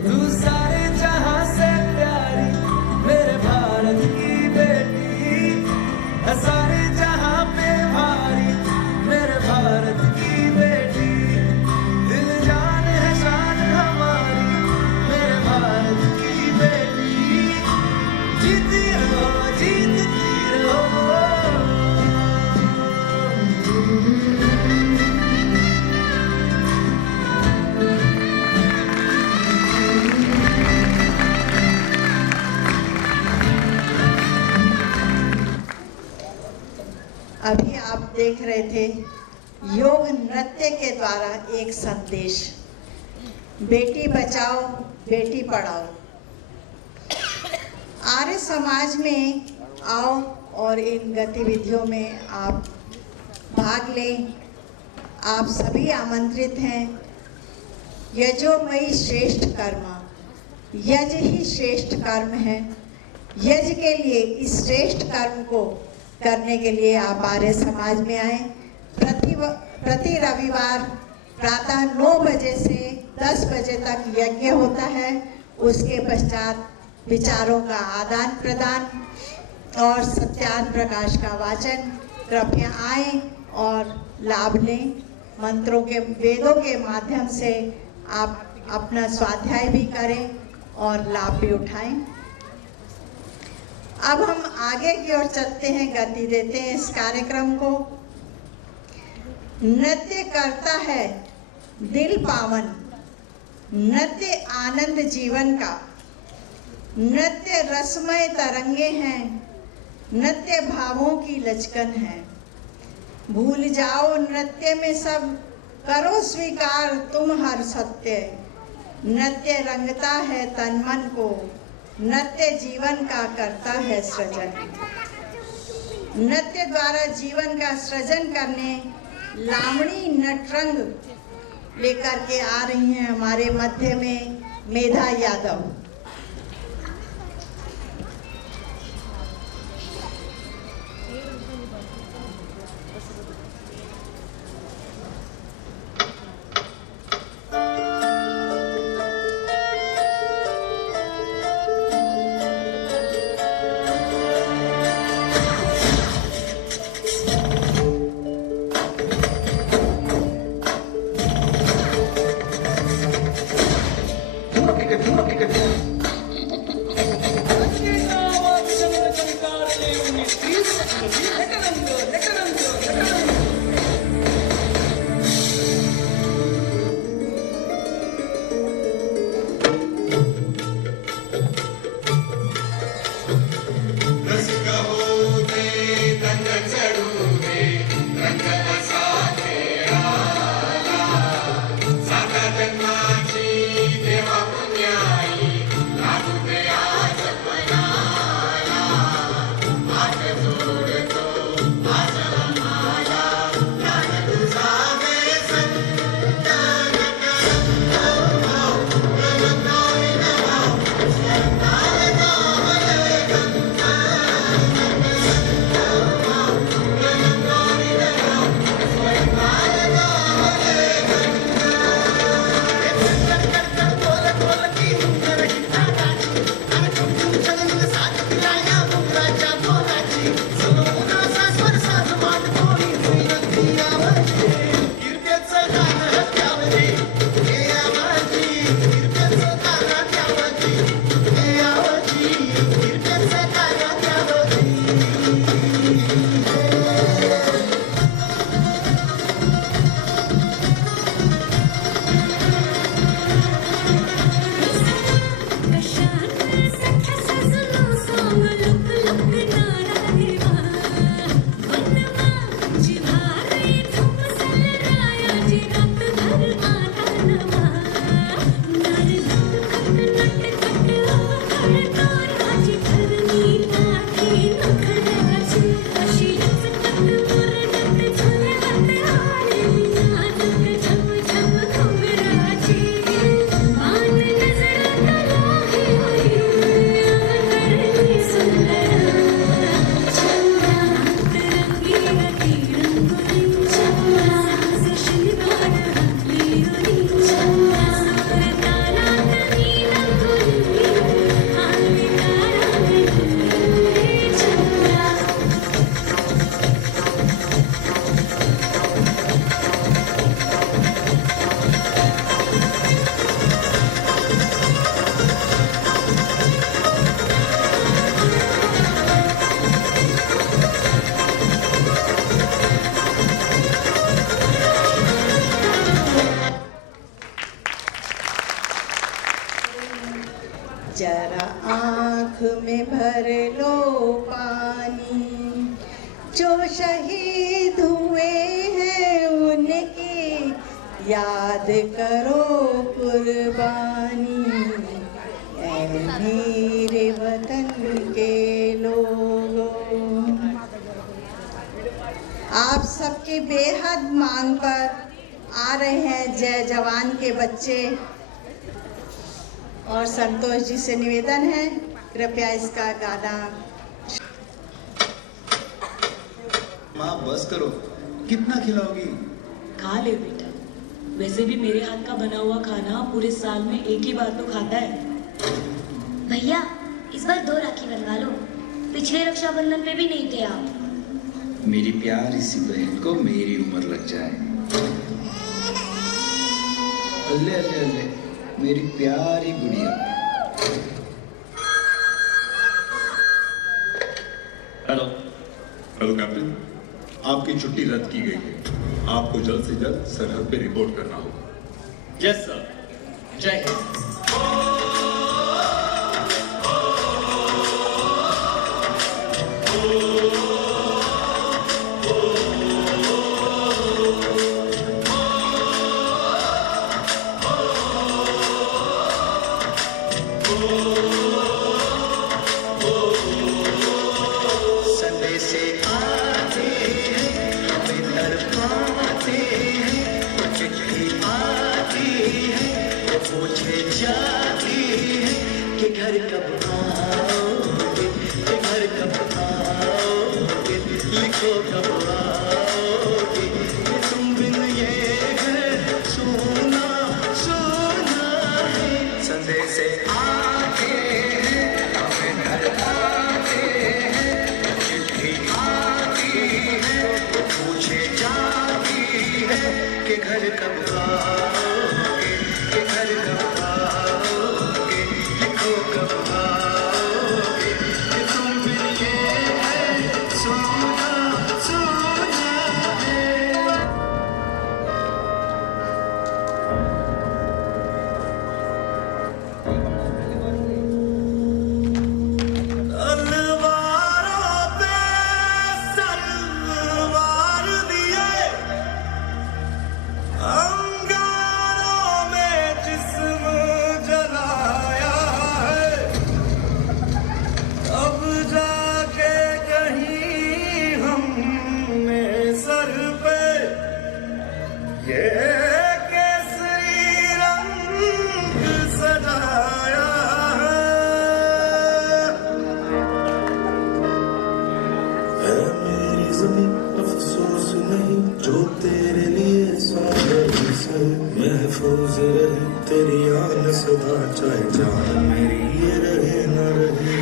तू सारे जहां से प्यारी मेरे भारत की बेटी, सारे जहां पे भारी मेरे भारत की बेटी। दिल जान है शान हमारी मेरे भारत की बेटी, जीती रहो जीतती रहो। अभी आप देख रहे थे योग नृत्य के द्वारा एक संदेश, बेटी बचाओ बेटी पढ़ाओ। आर्य समाज में आओ और इन गतिविधियों में आप भाग लें। आप सभी आमंत्रित हैं। यजोमयी श्रेष्ठ कर्म, यज ही श्रेष्ठ कर्म है। यज के लिए इस श्रेष्ठ कर्म को करने के लिए आप आर्य समाज में आए। प्रति रविवार प्रातः 9 बजे से 10 बजे तक यज्ञ होता है। उसके पश्चात विचारों का आदान प्रदान और सत्यान प्रकाश का वाचन। कृपया आएं और लाभ लें। मंत्रों के वेदों के माध्यम से आप अपना स्वाध्याय भी करें और लाभ भी उठाएं। अब हम आगे की ओर चलते हैं, गति देते हैं इस कार्यक्रम को। नृत्य करता है दिल पावन, नृत्य आनंद जीवन का, नृत्य रसमय तरंगे हैं, नृत्य भावों की लचकन है। भूल जाओ नृत्य में सब, करो स्वीकार तुम हर सत्य। नृत्य रंगता है तन मन को, नृत्य जीवन का करता है सृजन। नृत्य द्वारा जीवन का सृजन करने लावणी नटरंग लेकर के आ रही हैं हमारे मध्य में मेधा यादव। जरा आँख में भर लो पानी, जो शहीद हुए हैं उनकी याद करो कुर्बानी। ऐ मेरे वतन के लोगों, आप सबकी बेहद मांग पर आ रहे हैं जय जवान के बच्चे, और संतोष जी से निवेदन है कृपया इसका गाना। माँ बस करो, कितना खिलाओगी? खा ले बेटा, वैसे भी मेरे हाथ का बना हुआ खाना पूरे साल में एक ही बार तो खाता है। भैया इस बार 2 राखी बनवा लो, पिछले रक्षाबंधन पे भी नहीं थे आप। मेरी प्यारी सी बहन को मेरी उम्र लग जाए। अल्ले अल्ले अल्ले, मेरी प्यारी गुड़िया। हेलो हेलो कैप्टन, आपकी छुट्टी रद्द की गई है। आपको जल्द से जल्द सरहद पे रिपोर्ट करना होगा। यस सर, जय हिंद। लिखो कब आओगी, तुम बिन ये घर सोना सोना है। संदेश आते हैं हमें घर आते हैं, चिट्ठी आती है तो पूछे जाती है कि घर कब आओगे, कि घर कब आओगे, लिखो कब आओगे, कि तुम बिन ये घर सोना सोना है। तलवारों पे सलवार दिए, अंगारों में जिस्म जलाया है, अब जाके कहीं हमने सर पे ये केसरी रंग सजाया है मेरी ज़मीं अफसोस नहीं जो तेरे लिए सारे से महफूज रहे तेरी आन सदा, चाहे जान मेरी ये रहे न रहे।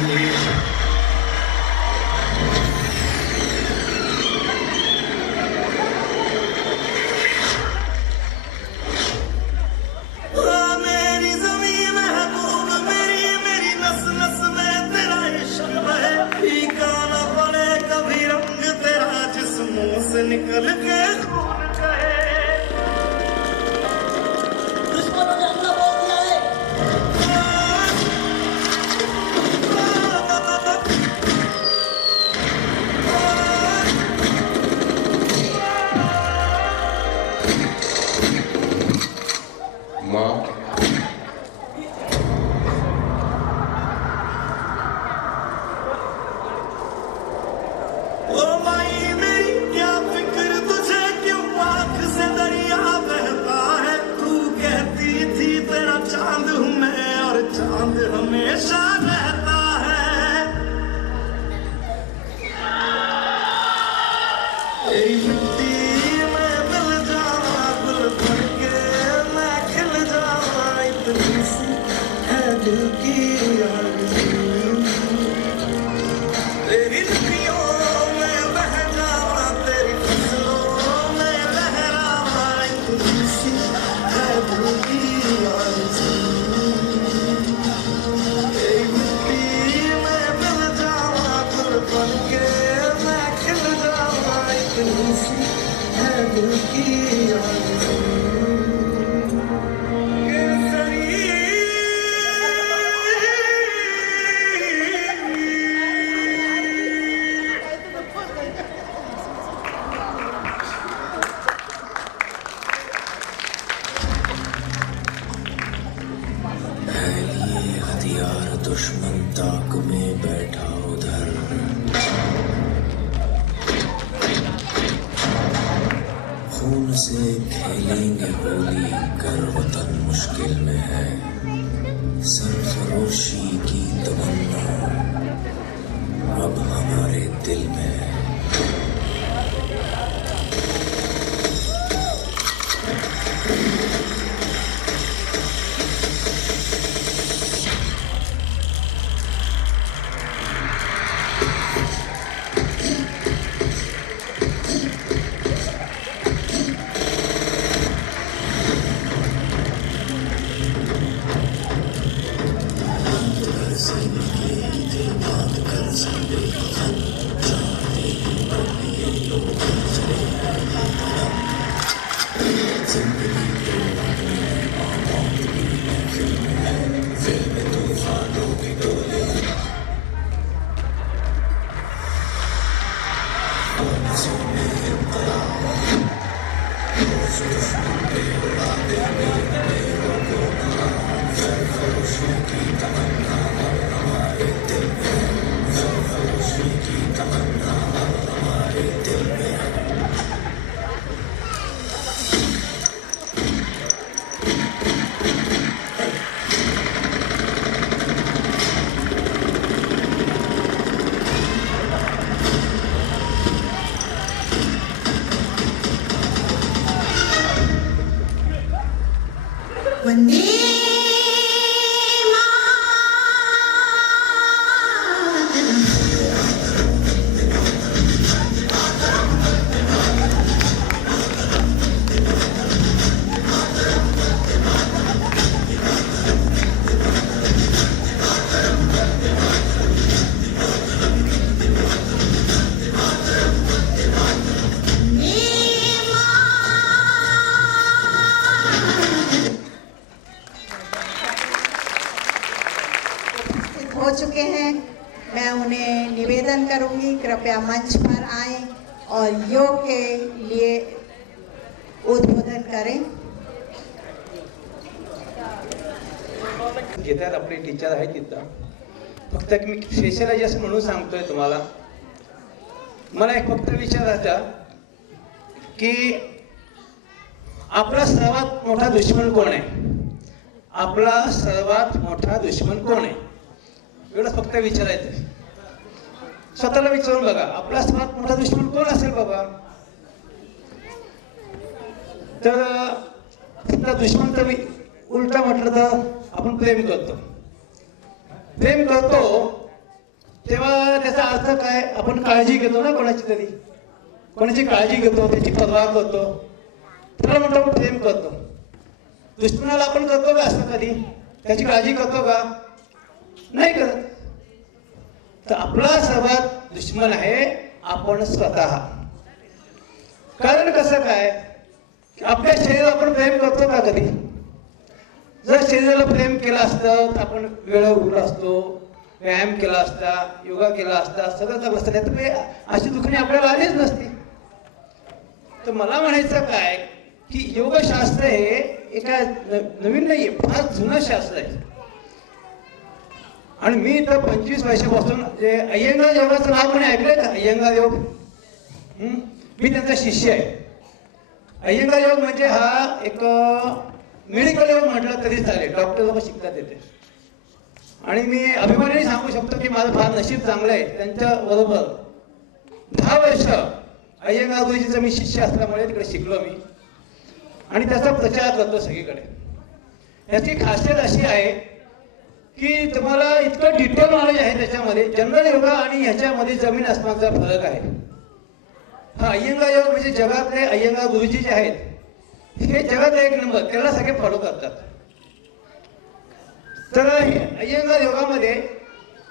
मेरी ज़मीं महबूब मेरी, मेरी नस नस में तेरा इश्क बहे, फीका न पड़े कभी रंग तेरा जिस्मों से निकल के खून कहे। दुश्मनों ने हमला बोल दिया है। माँ ओ माई मेरी क्या फिक्र तुझे, क्यों आँख से दरिया बहता है, तू कहती थी तेरा चांद हूँ मैं और चांद हमेशा रहता है। तेरी मिट्टी में मिल जावा गुल बन के मैं खिल जावा, इतनी सी है दिल की आरज़ू। तेरी नदियों में बह जावा, तेरी फसलों में लहरावा, इतनी सी है दिल की आरज़ू। तेरी मिट्टी में मिल जावा गुल बन के मैं खिल जावा, इतनी सी है दिल की आरज़ू। है लिए हथियार दुश्मन ताक में बैठा उधर, खून से खेलेंगे होली कर वतन मुश्किल में है, सरफरोशी की तमन्ना अब हमारे दिल में है। कृपया मंच पर आएं और योग के लिए उद्बोधन करें। घेतात आपले टीचर आहेत तिथं. फक्त मी स्पेशलायझेशन म्हणून सांगतोय तुम्हाला. मला एक फक्त विचारायचा की आपला सर्वात मोठा दुश्मन कोण आहे? आपला सर्वात मोठा दुश्मन कोण आहे? एवढं फक्त विचारायचं. स्वतःला विचारून बघा, आपला सर्वात मोठा दुश्मन कोण असेल बाबा? तर फक्त दुश्मन तर उलटा म्हटलं तर आपण प्रेम करतो. प्रेम करतो तेव्हा त्याचा अर्थ काय? आपण काळजी घेतो ना कोणाची तरी, कोणाची काळजी घेतो, त्याची पर्वा करतो, त्याला म्हणतो आपण प्रेम करतो. दुश्मनाला आपण करतो का असं कधी? त्याची काळजी करतो का? नाही करत. तर आपला सर्वात दुश्मन आहे आपण स्वतः. कारण कसं काय? आपल्या शरीराला आपण प्रेम करतो का कधी? जर शरीराला प्रेम केलं असतं तर आपण वेळेवर उठलो असतो, व्यायाम केला असता, योगा केला असता, सगळं चांगलं असतं. तर अशी दुखणी आपल्याला आलीच नसती. तर मला म्हणायचं काय की योगशास्त्र हे एका नवीन नाहीये, फार जुनं शास्त्र आहे. आणि मी तर 25 वर्षापासून जे अय्यंगार योगाचं नाव कोणी ऐकलंय का? अय्यंगार योग. मी त्यांचा शिष्य आहे. अय्यंगार योग म्हणजे हा एक मेडिकल योग म्हटलं तरी चालेल. डॉक्टर लोक शिकतात येते. आणि मी अभिमानाने सांगू शकतो की माझं फार नशीब चांगलं आहे. त्यांच्या बरोबर 10 वर्ष अय्यंगार गुरुजीचं मी शिष्य असल्यामुळे तिकडे शिकलो मी. आणि त्याचा प्रचार करतो सगळीकडे. याची खासियत अशी आहे की तुम्हाला इतकं डिटेल नॉलेज आहे त्याच्यामध्ये. जनरल योगा आणि ह्याच्यामध्ये जमीन आसमानचा फरक आहे. हा अय्यंगार योग म्हणजे जगातले अय्यंगार गुरुजी जे आहेत हे जगात एक नंबर, त्याला सगळे फॉलो करतात. तर अय्यंगार योगामध्ये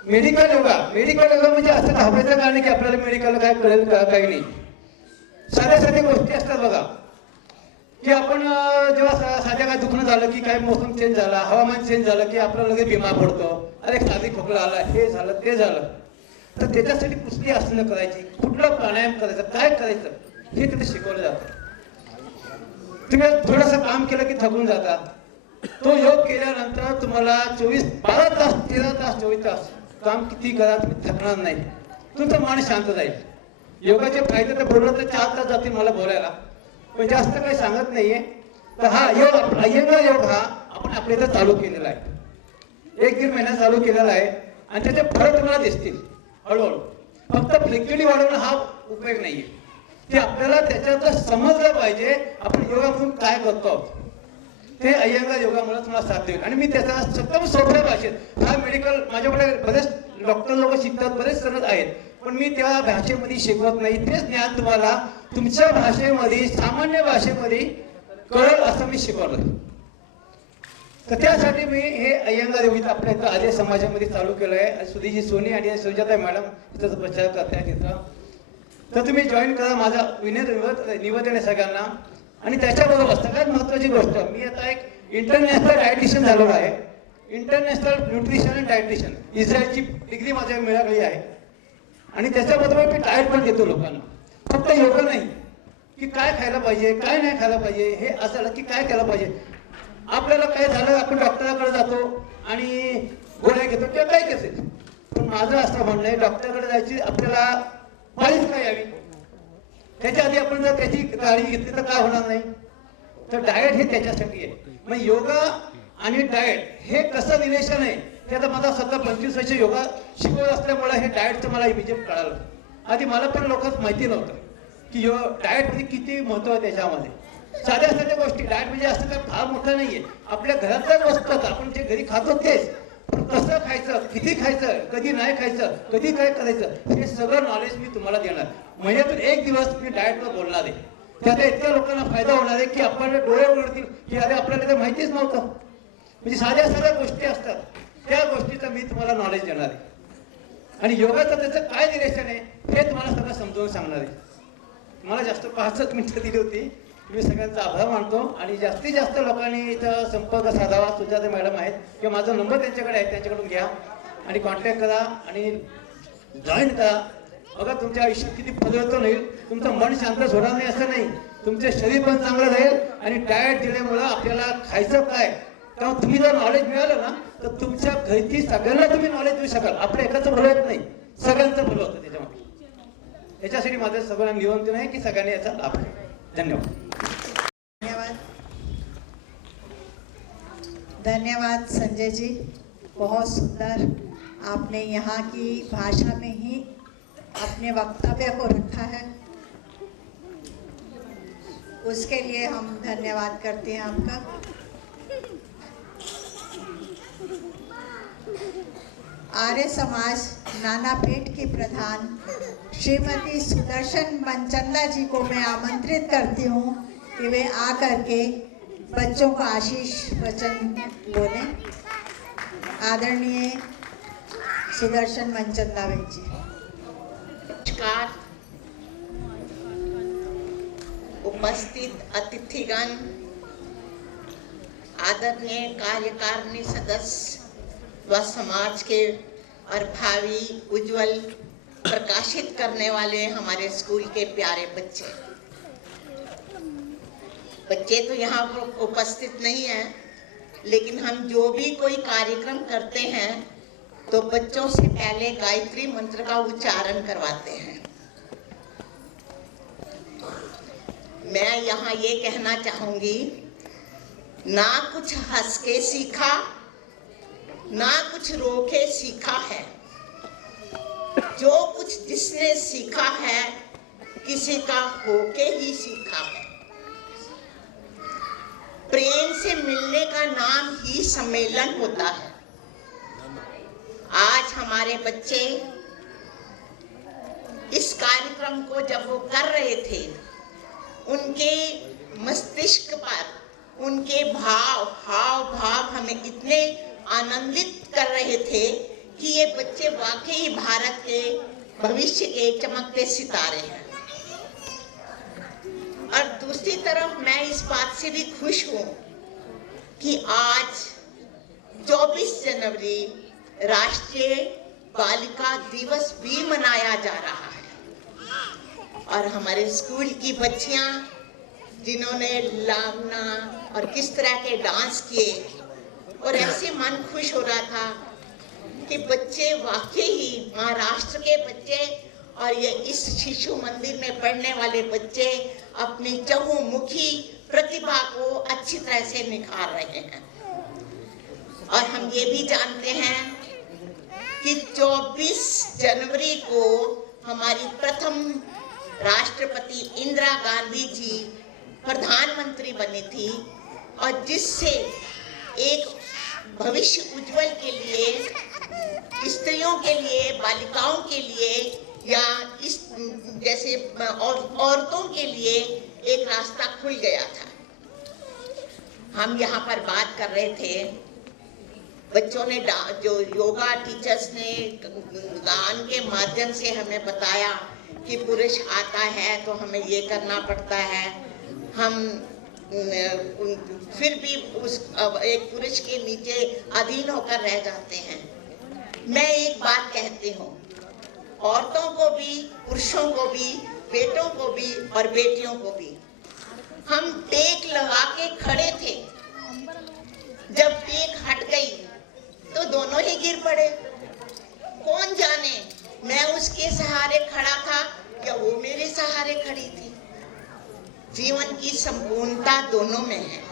मेडिकल योगा म्हणजे असं घाबरायचं कारण की आपल्याला मेडिकल काय कळेल का? काही नाही. साध्या साध्या गोष्टी असतात बघा की आपण जेव्हा साध्या काय दुखणं झालं की काय मोसम चेंज झाला, हवामान चेंज झालं की आपल्याला लगेच बिमार पडतो. अरे साधी खोकला आला, हे झालं ते झालं. तर त्याच्यासाठी कुठली आसनं करायची, कुठला प्राणायाम करायचा, काय करायचं हे तिथे शिकवलं जातं. तुम्ही थोडंसं काम केलं की थकून जाता. तो योग केल्यानंतर तुम्हाला 12 तास 13 तास 24 तास काम किती करा तुम्ही थकणार नाही. तुमचं मन शांत जाईल. योगाचे फायदे तर बोललं तर 4 तास जातील मला बोलायला, पण जास्त काही सांगत नाहीये. तर हा योग अय्यंगार योग हा आपण आपल्या इथं चालू केलेला आहे. 1-1.5 महिना चालू केलेला आहे आणि त्याचे फरक तुम्हाला दिसतील हळूहळू. फक्त फ्लेक्सिबिलिटी वाढवणं हा उपयोग नाहीये. ते आपल्याला त्याच्यात समजलं पाहिजे आपण योगामधून काय करतो आहोत. ते अय्यंगार योगामुळे तुम्हाला साध्य होईल. आणि मी त्याचा सत्तम सोप्या भाषेत, हा मेडिकल माझ्याकडे बरेच डॉक्टर लोक शिकतात, बरेच सरळ आहेत, पण मी त्या भाषेमध्ये शिकवत नाही. तेच ज्ञान तुम्हाला तुमच्या भाषेमध्ये, सामान्य भाषेमध्ये कळेल असं मी शिकवलं. तर त्यासाठी मी हे अय्यंगार योग आपल्या इथं आर्य समाजामध्ये चालू केलं आहे. सुधीजी सोनी आणि सुजाता मॅडम इथं प्रचार करतायत इथं. तर तुम्ही जॉईन करा. माझा निवेदन आहे सगळ्यांना. आणि त्याच्याबरोबर सगळ्यात महत्त्वाची गोष्ट, मी आता एक इंटरनॅशनल डायटिशियन झालेलो आहे. इंटरनॅशनल न्यूट्रिशन अँड डायटिशियन इस्रायलची डिग्री माझ्या मिळाली आहे. आणि त्याच्याबरोबर मी डाएट पण देतो लोकांना. फक्त योगा नाही की काय खायला पाहिजे, काय नाही खायला पाहिजे, हे असं की काय केलं पाहिजे. आपल्याला काय झालं आपण डॉक्टराकडे जातो आणि गोळ्या घेतो किंवा काय असेल. पण माझं असं म्हणणं आहे डॉक्टरकडे जायची आपल्याला पाळीच काय यावी. त्याच्या आधी आपण जर त्याची काळजी घेतली तर काय होणार नाही. तर डाएट हे त्याच्यासाठी आहे. मग योगा आणि डाएट हे कसं रिलेशन आहे हे आता माझा स्वतः 25 वर्ष योगा शिकवत असल्यामुळे हे डाएटचं मला इमिजिएट कळालं. आधी मला पण लोकच माहिती नव्हतं की डाएट म्हणजे किती महत्व आहे त्याच्यामध्ये. साध्या साध्या गोष्टी डाएट म्हणजे असं काय फार मोठं नाहीये. आपल्या घरातल्याच वस्तू आपण जे घरी खातो तेच, पण कसं खायचं, किती खायचं, कधी नाही खायचं, कधी काय करायचं हे सगळं नॉलेज मी तुम्हाला देणार. महिन्यातून 1 दिवस मी डाएटवर बोलणार आहे. त्याचा इतक्या लोकांना फायदा होणार आहे की आपल्याला डोळे उघडतील की अरे आपल्याला ते माहितीच नव्हतं. म्हणजे साध्या साध्या गोष्टी असतात त्या गोष्टीचं मी तुम्हाला नॉलेज देणार आहे. आणि योगाचं त्याचं काय रिलेशन आहे हे तुम्हाला सगळं समजावून सांगणार आहे. मला जास्त 5 मिनिटं दिली होती. मी सगळ्यांचा आभार मानतो. आणि जास्तीत जास्त लोकांनी इथं संपर्क साधावा. सुजाता मॅडम आहेत किंवा माझा नंबर त्यांच्याकडे आहे, त्यांच्याकडून घ्या आणि कॉन्टॅक्ट करा आणि जॉईन करा. बघा तुमच्या आयुष्यात किती परिवर्तन होईल. तुमचं मन शांत होणार नाही असं नाही, तुमचं शरीर पण चांगलं राहील. आणि डाएट दिल्यामुळं आपल्याला खायचं काय, तेव्हा तुम्ही जर नॉलेज मिळालं ना तर तुमच्या घरची सगळ्यांना तुम्ही नॉलेज देऊ शकाल. आपल्या एकाचं भलं होत नाही, सगळ्यांचं भलं होतं त्याच्यामध्ये. याच्यासाठी माझं सगळ्यांना निवेदन आहे की सगळ्यांनी याचा लाभ घ्या. धन्यवाद. धन्यवाद संजय जी, बहुत सुंदर आपने यहाँ की भाषा में ही अपने वक्तव्य को रखा है, उसके लिए हम धन्यवाद करते हैं आपका. आर्य समाज नानापेट की प्रधान श्रीमती सुदर्शन मनचंदा जी को मैं आमंत्रित करती हूँ कि वे आकर के बच्चों को आशीष वचन बोले. आदरणीय सुदर्शन मनचंदा जी. नमस्कार. उपस्थित अतिथिगण, आदरणीय कार्यकारिणी सदस्य व समाज के और भावी उज्जवल प्रकाशित करने वाले हमारे स्कूल के प्यारे बच्चे. बच्चे तो यहाँ उपस्थित नहीं हैं, लेकिन हम जो भी कोई कार्यक्रम करते हैं तो बच्चों से पहले गायत्री मंत्र का उच्चारण करवाते हैं. मैं यहाँ ये कहना चाहूंगी, ना कुछ हंस के सीखा, ना कुछ रो के सीखा है. जो कुछ जिसने सीखा है किसी का होके ही सीखा है. प्रेम से मिलने का नाम ही सम्मेलन होता है. आज हमारे बच्चे इस कार्यक्रम को जब वो कर रहे थे, उनके मस्तिष्क पर उनके हाव भाव हमें इतने आनंदित कर रहे थे कि ये बच्चे वाकई भारत के भविष्य के चमकते सितारे हैं. और दूसरी तरफ मैं इस बात से भी खुश हूँ कि आज 24 जनवरी राष्ट्रीय बालिका दिवस भी मनाया जा रहा है. और हमारे स्कूल की बच्चियाँ जिन्होंने लावना और किस तरह के डांस किए, और ऐसे मन खुश हो रहा था कि बच्चे वाकई ही महाराष्ट्र के बच्चे और ये इस शिशु मंदिर में पढ़ने वाले बच्चे अपनी चहुमुखी प्रतिभा को अच्छी तरह से निखार रहे हैं. और हम ये भी जानते हैं कि 24 जनवरी को हमारी प्रथम राष्ट्रपति इंदिरा गांधी जी प्रधानमंत्री बनी थी, और जिससे एक भविष्य उज्जवल के लिए, स्त्रियों के लिए, बालिकाओं के लिए या इस जैसे औरतों के लिए एक रास्ता खुल गया था. हम यहाँ पर बात कर रहे थे, बच्चों ने जो योगा टीचर्स ने गान के माध्यम से हमें बताया कि पुरुष आता है तो हमें ये करना पड़ता है, हम फिर भी उस एक पुरुष के नीचे अधीन होकर रह जाते हैं. मैं एक बात कहती हूँ, औरतों को भी, पुरुषों को भी, बेटों को भी और बेटियों को भी. हम टेक लगा के खड़े थे, जब टेक हट गई तो दोनों ही गिर पड़े. कौन जाने मैं उसके सहारे खड़ा था या वो मेरे सहारे खड़ी थी. जीवन की संपूर्णता दोनों में है.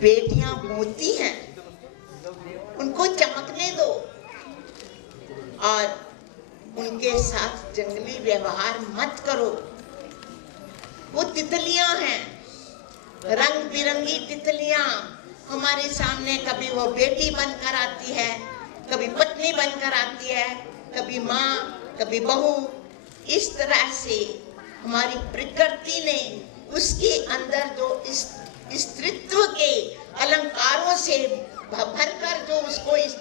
बेटियां मोती हैं, उनको चमकने दो और उनके साथ जंगली व्यवहार मत करो. वो तितलियां हैं, रंग बिरंगी तितलियां हमारे सामने. कभी वो बेटी बनकर आती है, कभी पत्नी बनकर आती है, कभी माँ, कभी बहू. इस तरह से हमारी प्रकृति ने उसके अंदर जो इस स्त्रीत्व के अलंकारों से भरकर जो उसको इस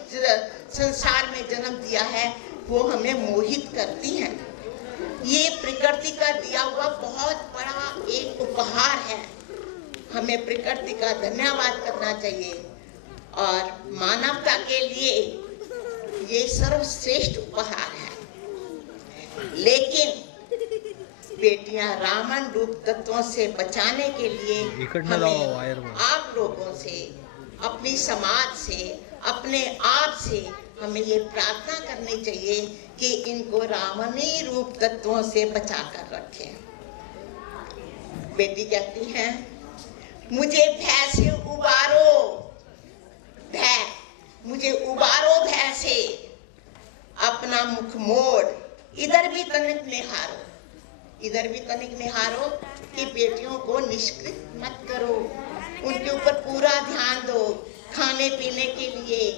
संसार में जन्म दिया है, वो हमें मोहित करती हैं. ये प्रकृति का दिया हुआ बहुत बड़ा एक उपहार है. हमें प्रकृति का धन्यवाद करना चाहिए और मानवता के लिए ये सर्वश्रेष्ठ उपहार है. लेकिन बेटियां रावण रूप तत्वों से बचाने के लिए हमें आप लोगों से, अपनी समाज से, अपने आप से हमें ये प्रार्थना करनी चाहिए कि इनको रावणी रूप तत्वों से बचा कर रखें। बेटी कहती है, मुझे भय से उबारो, भय, मुझे उबारो भय से, अपना मुख मोड़, इधर भी तनिक निहारो, इधर भी तनिक निहारो कि बेटियों को निष्कृत मत करो, उनके ऊपर पूरा ध्यान दो, खाने पीने के लिए,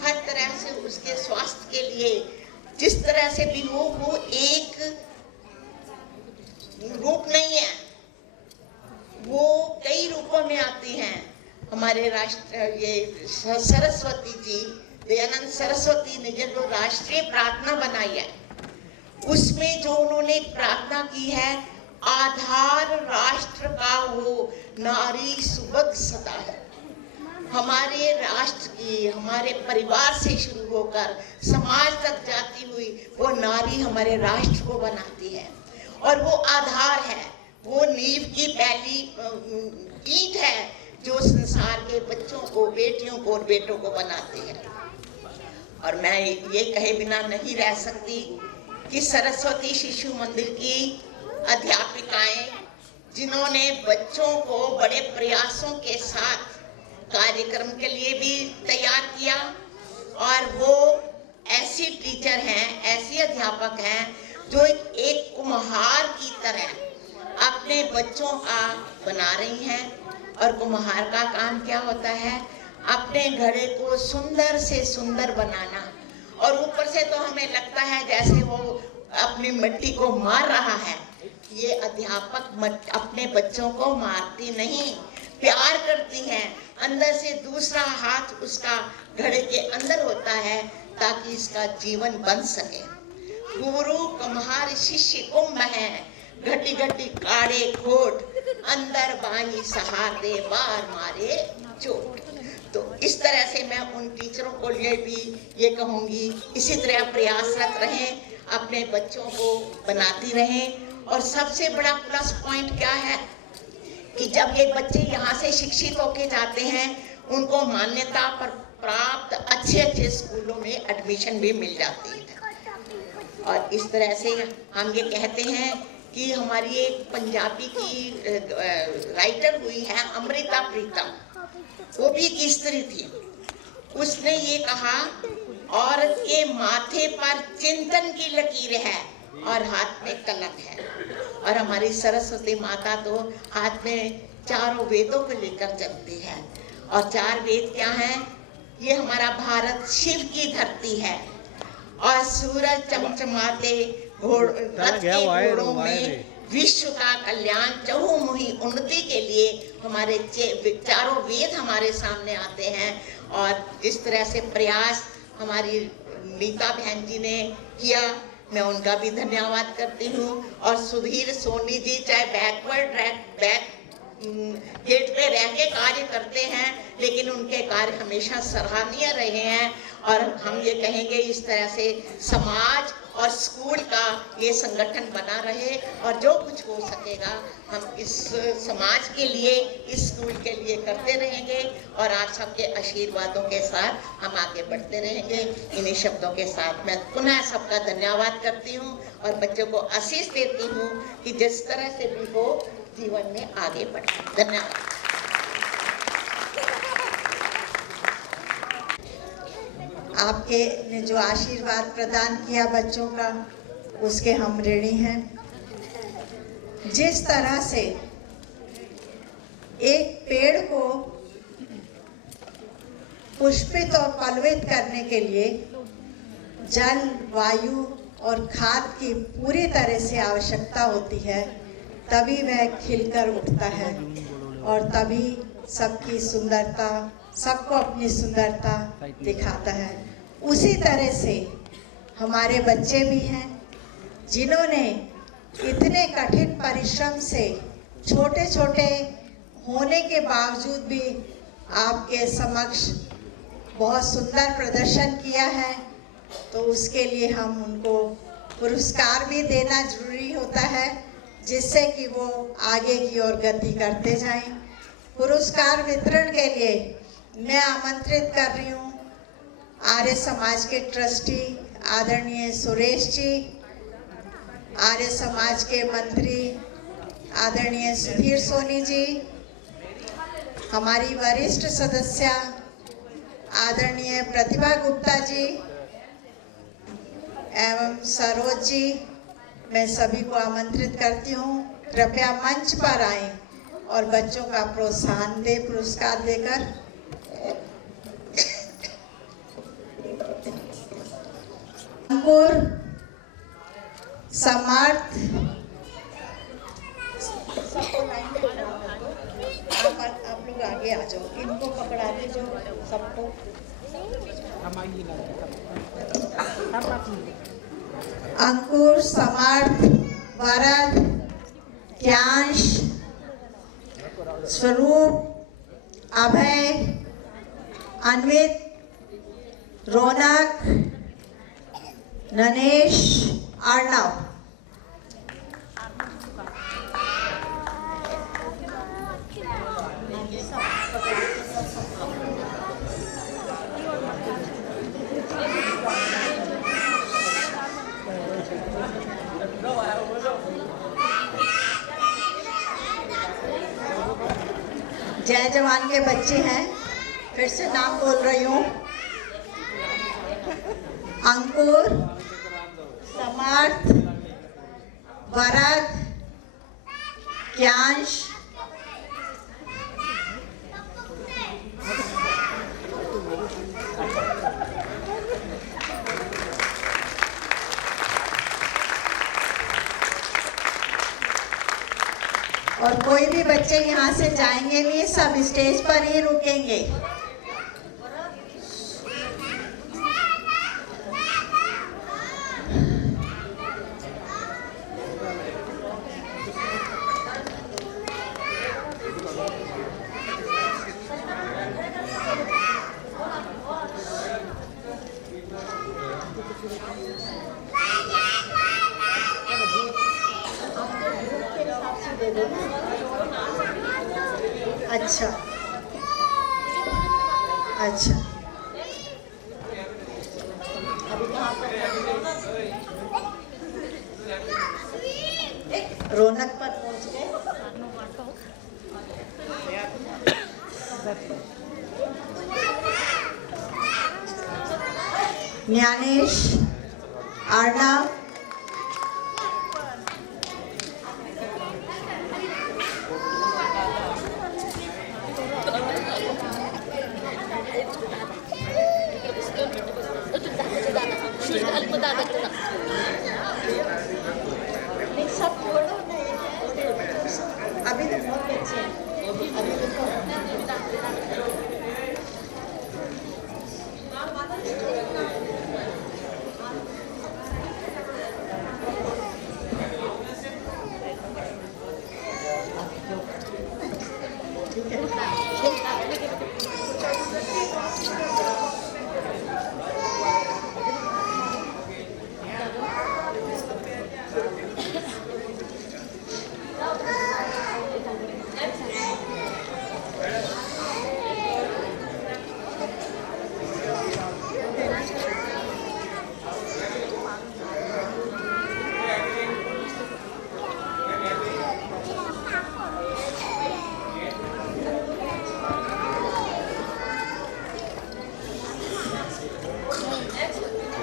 हर तरह से उसके स्वास्थ्य के लिए, जिस तरह से भी हो, वो एक रूप नहीं है, वो कई रूपों में आती हैं। हमारे राष्ट्र ये सरस्वती जी, दयानंद सरस्वती ने जो राष्ट्रीय प्रार्थना बनाई है, उसमें जो उन्होंने प्रार्थना की है, आधार राष्ट्र का हो, नारी सुभग सदा है। हमारे राष्ट्र की, हमारे परिवार से शुरू होकर समाज तक जाती हुई वो नारी हमारे राष्ट्र को बनाती है, और वो आधार है, वो नींव की पहली ईंट है जो संसार के बच्चों को, बेटियों को और बेटों को बनाती है। और मैं ये कहे बिना नहीं रह सकती कि सरस्वती शिशु मंदिर की अध्यापिकाएं, जिन्होंने बच्चों को बड़े प्रयासों के साथ कार्यक्रम के लिए भी तैयार किया, और वो ऐसी टीचर हैं, ऐसी अध्यापक हैं जो एक कुम्हार की तरह अपने बच्चों का बना रही हैं। और कुम्हार का काम क्या होता है? अपने घड़े को सुंदर से सुंदर बनाना, और ऊपर से तो हमें लगता है जैसे वो अपनी मिट्टी को मार रहा है। ये अध्यापक अपने बच्चों को मारती नहीं, प्यार करती हैं। अंदर से दूसरा हाथ उसका घड़े के अंदर होता है ताकि इसका जीवन बन सके। गुरु कुम्हार शिष्य कुंभ है, घटी घटी काढ़े खोट, अंदर बानी सहारे बार मारे चोट। तो इस तरह से मैं उन टीचरों को लिए भी ये कहूँगी, इसी तरह प्रयासरत रहें, अपने बच्चों को बनाती रहें। और सबसे बड़ा प्लस पॉइंट क्या है कि जब ये बच्चे यहाँ से शिक्षित होके जाते हैं, उनको मान्यता पर प्राप्त अच्छे अच्छे स्कूलों में एडमिशन भी मिल जाती है। और इस तरह से हम ये कहते हैं कि हमारी एक पंजाबी की राइटर हुई है अमृता प्रीतम, वो भी एक स्त्री थी। उसने ये कहा, औरत के माथे पर चिंतन की लकीर है और हाथ में कलम है। और हमारी सरस्वती माता तो हाथ में चारों वेदों को लेकर चलती है। और चार वेद क्या हैं? ये हमारा भारत शिव की धरती है, और सूरज चमचमाते रथ के घोड़ों में विश्व का कल्याण, चहुमुखी उन्नति के लिए हमारे चारों वेद हमारे सामने आते हैं। और जिस तरह से प्रयास हमारी नीता बहन जी ने किया, मैं उनका भी धन्यवाद करती हूँ। और सुधीर सोनी जी चाहे बैक गेट पे रह के कार्य करते हैं, लेकिन उनके कार्य हमेशा सराहनीय रहे हैं। और हम ये कहेंगे इस तरह से समाज और स्कूल का ये संगठन बना रहे, और जो कुछ हो सकेगा हम इस समाज के लिए, इस स्कूल के लिए करते रहेंगे। और आप सबके आशीर्वादों के साथ हम आगे बढ़ते रहेंगे। इन्हीं शब्दों के साथ मैं पुनः सबका धन्यवाद करती हूँ और बच्चों को आशीष देती हूँ कि जिस तरह से भी हो जीवन में आगे बढ़े। धन्यवाद। आपके ने जो आशीर्वाद प्रदान किया बच्चों का, उसके हम ऋणी हैं। जिस तरह से एक पेड़ को पुष्पित और पल्लवित करने के लिए जल, वायु और खाद की पूरी तरह से आवश्यकता होती है, तभी वह खिलकर उठता है और तभी सबकी सुंदरता, सबको अपनी सुंदरता दिखाता है। उसी तरह से हमारे बच्चे भी हैं जिन्होंने इतने कठिन परिश्रम से छोटे छोटे होने के बावजूद भी आपके समक्ष बहुत सुंदर प्रदर्शन किया है। तो उसके लिए हम उनको पुरस्कार भी देना जरूरी होता है, जिससे कि वो आगे की ओर गति करते जाएं। पुरस्कार वितरण के लिए मैं आमंत्रित कर रही हूँ आर्य समाज के ट्रस्टी आदरणीय सुरेश जी, आर्य समाज के मंत्री आदरणीय सुधीर सोनी जी, हमारी वरिष्ठ सदस्य आदरणीय प्रतिभा गुप्ता जी एवं सरोज जी, मैं सभी को आमंत्रित करती हूँ, कृपया मंच पर आएं और बच्चों का प्रोत्साहन दे पुरस्कार देकर। अंकुर, समर्थ, आप लोग आगे आ जाओ, इनको पकड़ा दीजिए सबको। अंकुर, समर्थ, वरद, ज्ञांश, स्वरूप, अभय, अन्वित, रौनक, ननेश, अर्णव। जय जवान के बच्चे हैं, फिर से नाम बोल रही हूँ। अंकुर, समर्थ, वरद, ज्ञांश, और कोई भी बच्चे यहाँ से जाएंगे नहीं, सब स्टेज पर ही रुकेंगे। अच्छा अच्छा, रौनक पर पहुंच गए। ज्ञानेश, अर्णव, अभी तो बहुत अच्छे हैं।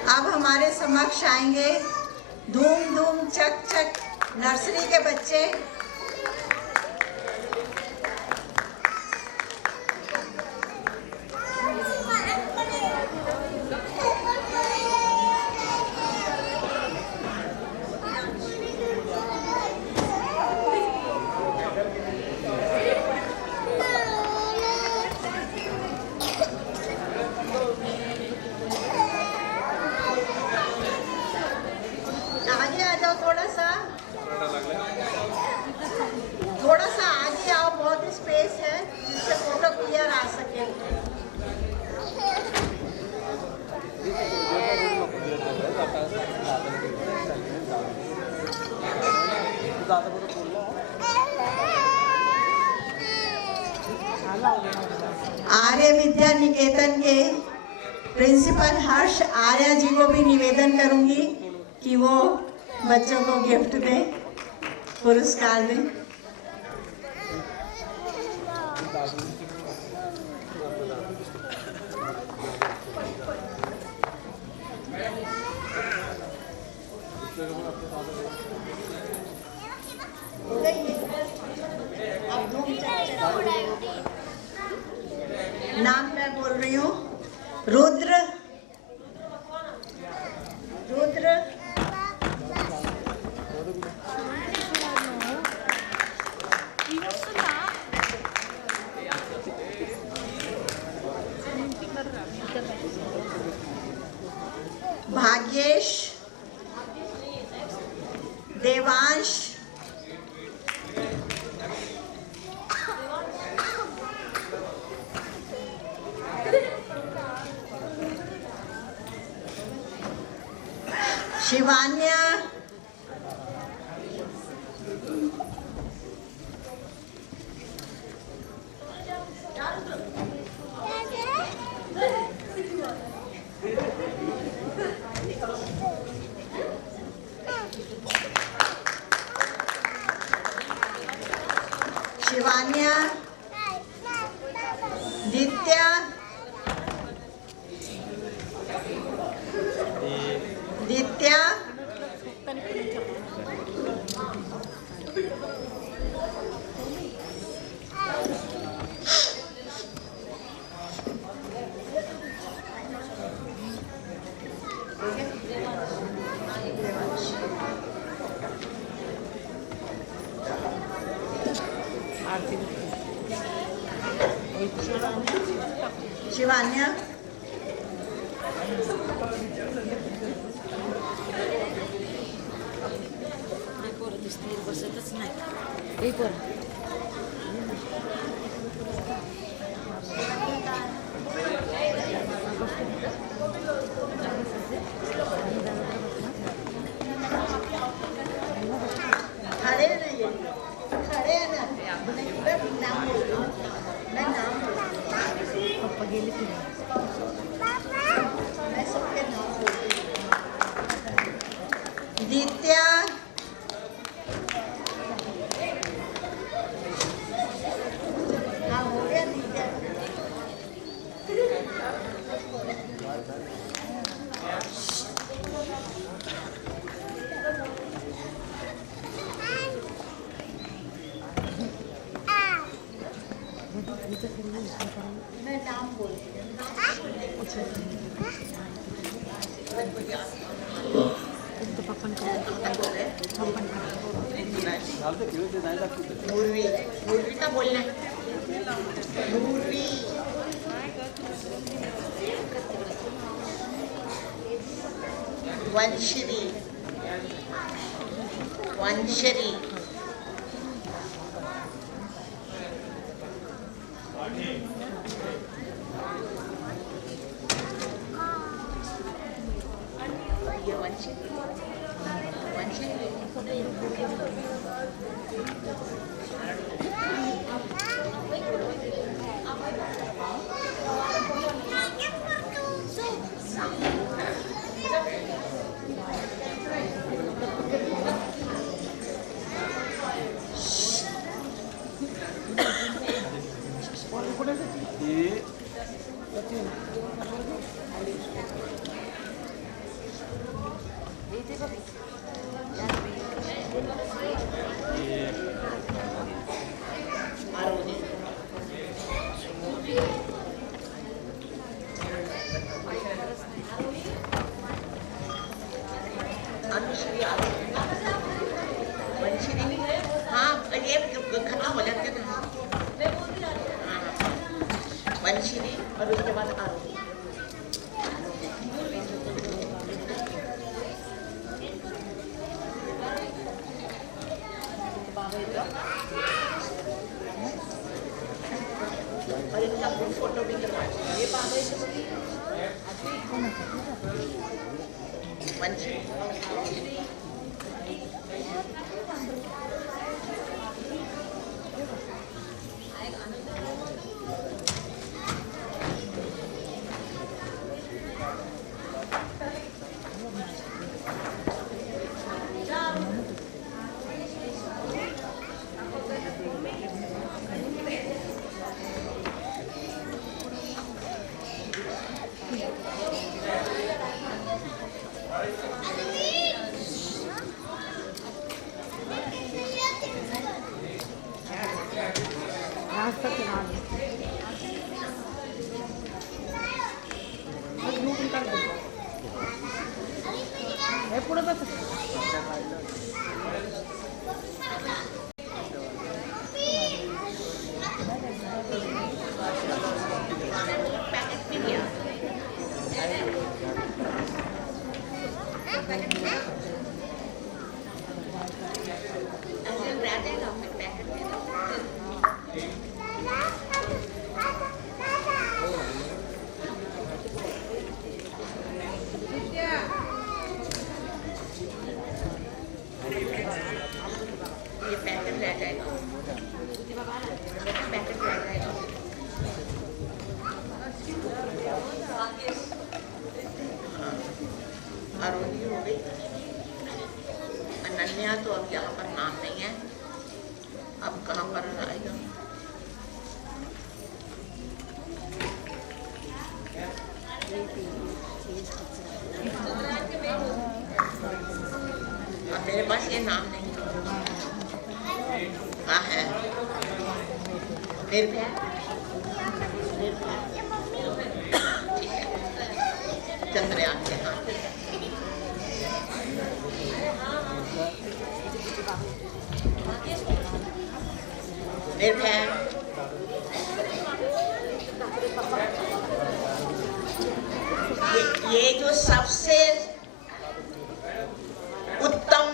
अब हमारे समक्ष आएंगे धूम धूम चक चक नर्सरी के बच्चे। आगे आ जाओ, थोड़ा सा आगे आओ, बहुत स्पेस है जिससे फोटो क्लियर आ सके। आर्य विद्या निकेतन के प्रिंसिपल हर्ष आर्या जी को भी निवेदन करूंगी कि वो बच्चों को गिफ्ट दें, पुरस्कार दें। नाम मैं बोल रही हूँ, रुद्र रुद्र भाग्येश, देवांश, शिवान्या, शिवान्या, दित्या, दित्या, शिवान्या, खड़े रहिए, खड़े ना, नाम बोलो, मैं नाम मैं सबके नाम बोलती हूँ। दित्या, हाँ हो गया दित्या। मैं नाम बोलती हूँ। मूर्वी, मूर्वी का बोलना है। मूर्वी, वंशरी, वंशरी, ये वंशरी, वंशरी, वंशिनी और उसके बाद आरोही। और इनका ग्रुप फोटो भी करवाएंगे। ये वंशिनी अरोही हो गई। अनन्या तो अब यहाँ पर नाम नहीं है, अब कहाँ पर आएगा? अब मेरे पास ये नाम नहीं कहाँ है? निर्भया, ठीक है, चंद्रयान के नाम। निर्भया, ये जो सबसे उत्तम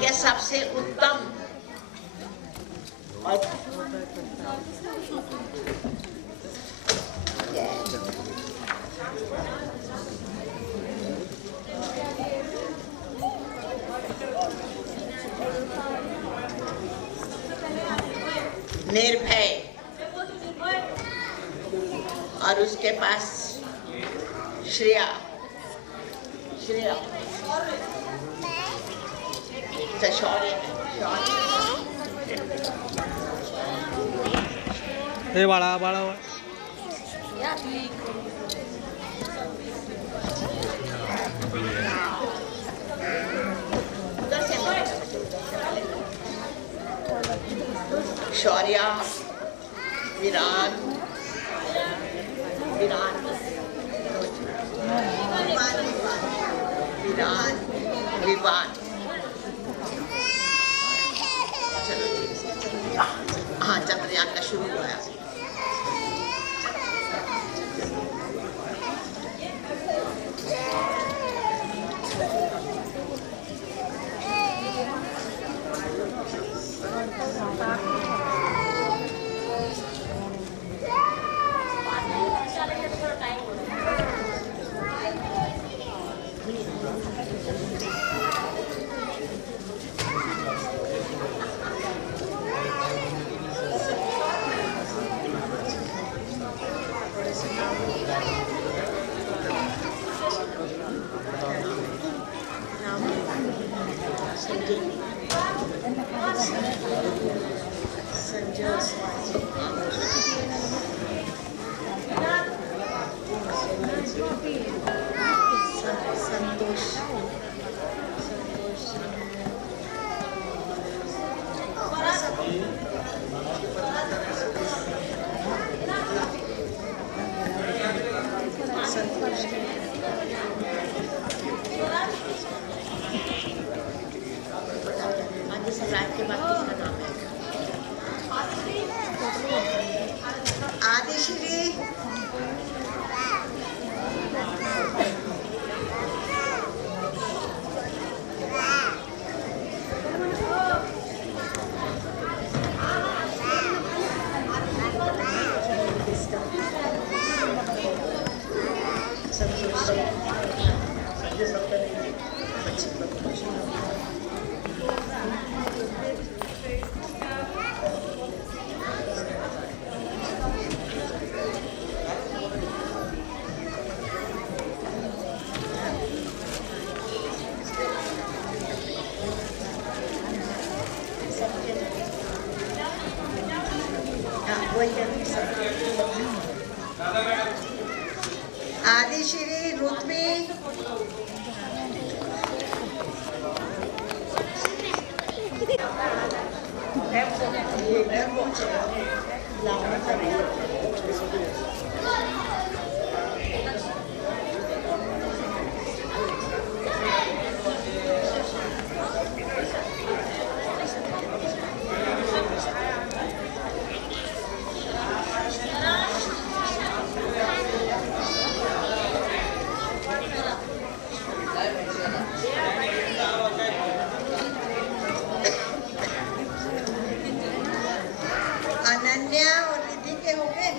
क्या सबसे उत्तम और निर्भय और उसके पास श्रेया शौर्य हे बाळा बाळा शौर्या, विरान, विवान। चलो हाँ, चंद्रयान का शुरू हुआ है। सम्राट के बाद किसका नाम है? आदिश्री। आदिश्री, रुक्मी, अनन्या और रिद्धि के हो गए?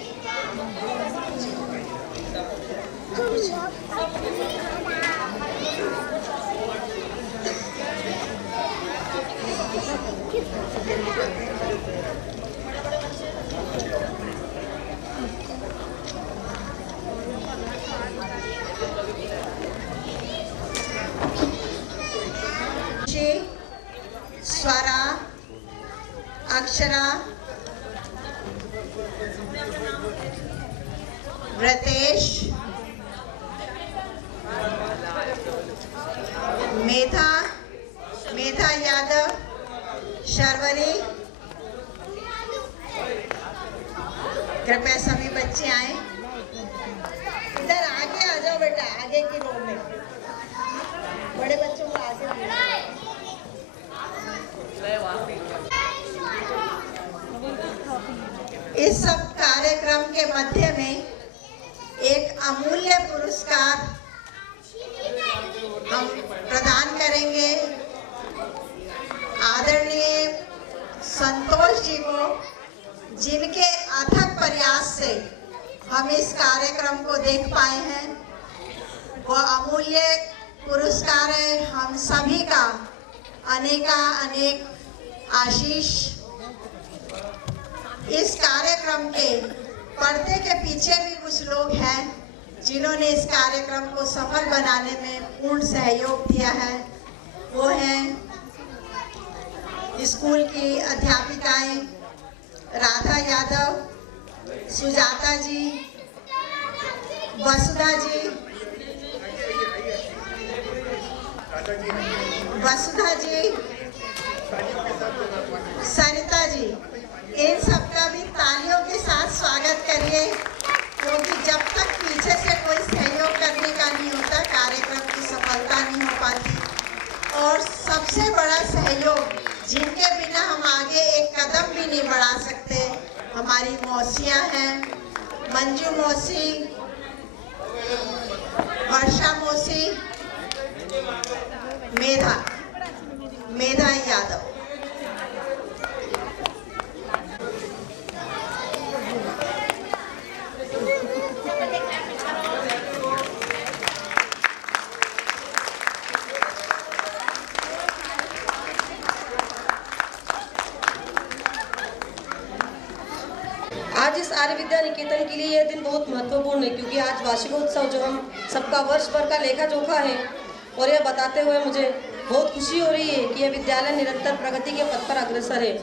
स्वरा, अक्षरा, व्रतेश, मेधा यादव, शर्वरी। कृपया सभी बच्चे आए, इधर आगे आ जाओ बेटा, आगे की रो में। बड़े बच्चों को आगे इस सब कार्यक्रम के मध्य में एक अमूल्य पुरस्कार हम प्रदान करेंगे आदरणीय संतोष जी को, जिनके अथक प्रयास से हम इस कार्यक्रम को देख पाए हैं। वो अमूल्य पुरस्कार है हम सभी का अनेक आशीष। इस कार्यक्रम के पर्दे के पीछे भी कुछ लोग हैं जिन्होंने इस कार्यक्रम को सफल बनाने में पूर्ण सहयोग दिया है। वो हैं स्कूल की अध्यापिकाएं राधा यादव, सुजाता जी, वसुधा जी, सरिता जी। इन सबका भी तालियों के साथ स्वागत करिए, क्योंकि जब तक पीछे से कोई सहयोग करने का नहीं होता, कार्यक्रम की सफलता नहीं हो पाती। और सबसे बड़ा सहयोग, जिनके बिना हम आगे एक कदम भी नहीं बढ़ा सकते, हमारी मौसियाँ हैं। मंजू मौसी, वर्षा मौसी, मेधा यादव। आज इस आर्य विद्या निकेतन के लिए यह दिन बहुत महत्वपूर्ण है, क्योंकि आज वार्षिकोत्सव जो हम सबका वर्ष भर का लेखा जोखा है, और यह बताते हुए मुझे बहुत खुशी हो रही है कि यह विद्यालय निरंतर प्रगति के पथ पर अग्रसर है।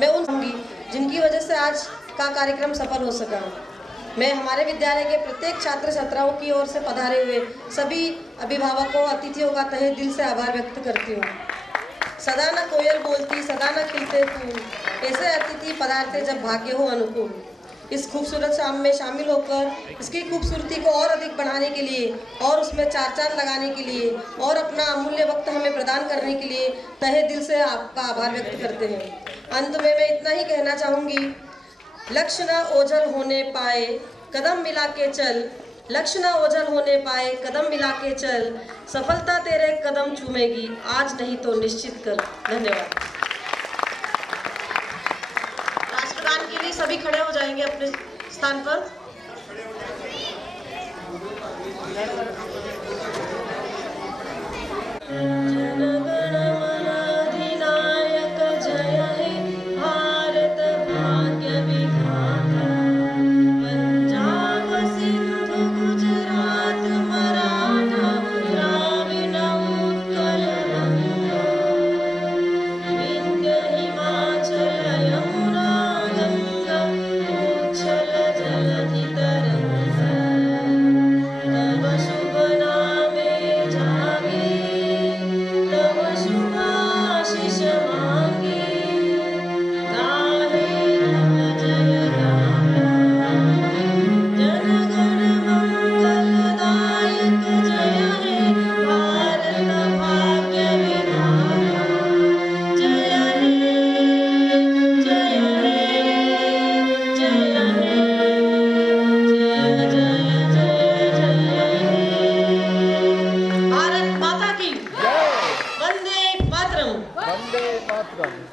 मैं उन होंगी जिनकी वजह से आज का कार्यक्रम सफल हो सका। मैं हमारे विद्यालय के प्रत्येक छात्र छात्राओं की ओर से पधारे हुए सभी अभिभावकों, अतिथियों का तहे दिल से आभार व्यक्त करती हूँ। सदा न कोयल बोलती, सदा न खिलते फूल, ऐसे अतिथि पधारते जब भाग्य हो अनुकूल। इस खूबसूरत शाम में शामिल होकर इसकी खूबसूरती को और अधिक बढ़ाने के लिए और उसमें चार चांद लगाने के लिए और अपना अमूल्य वक्त हमें प्रदान करने के लिए तहे दिल से आपका आभार व्यक्त करते हैं। अंत में मैं इतना ही कहना चाहूँगी, लक्ष्य न ओझल होने पाए कदम मिला के चल, लक्ष्य न ओझल होने पाए कदम मिला के चल, सफलता तेरे कदम चूमेगी आज नहीं तो निश्चित कर। धन्यवाद। राष्ट्रगान के लिए सभी खड़े हो जाएंगे अपने स्थान पर। जलधि प्रॉब्लम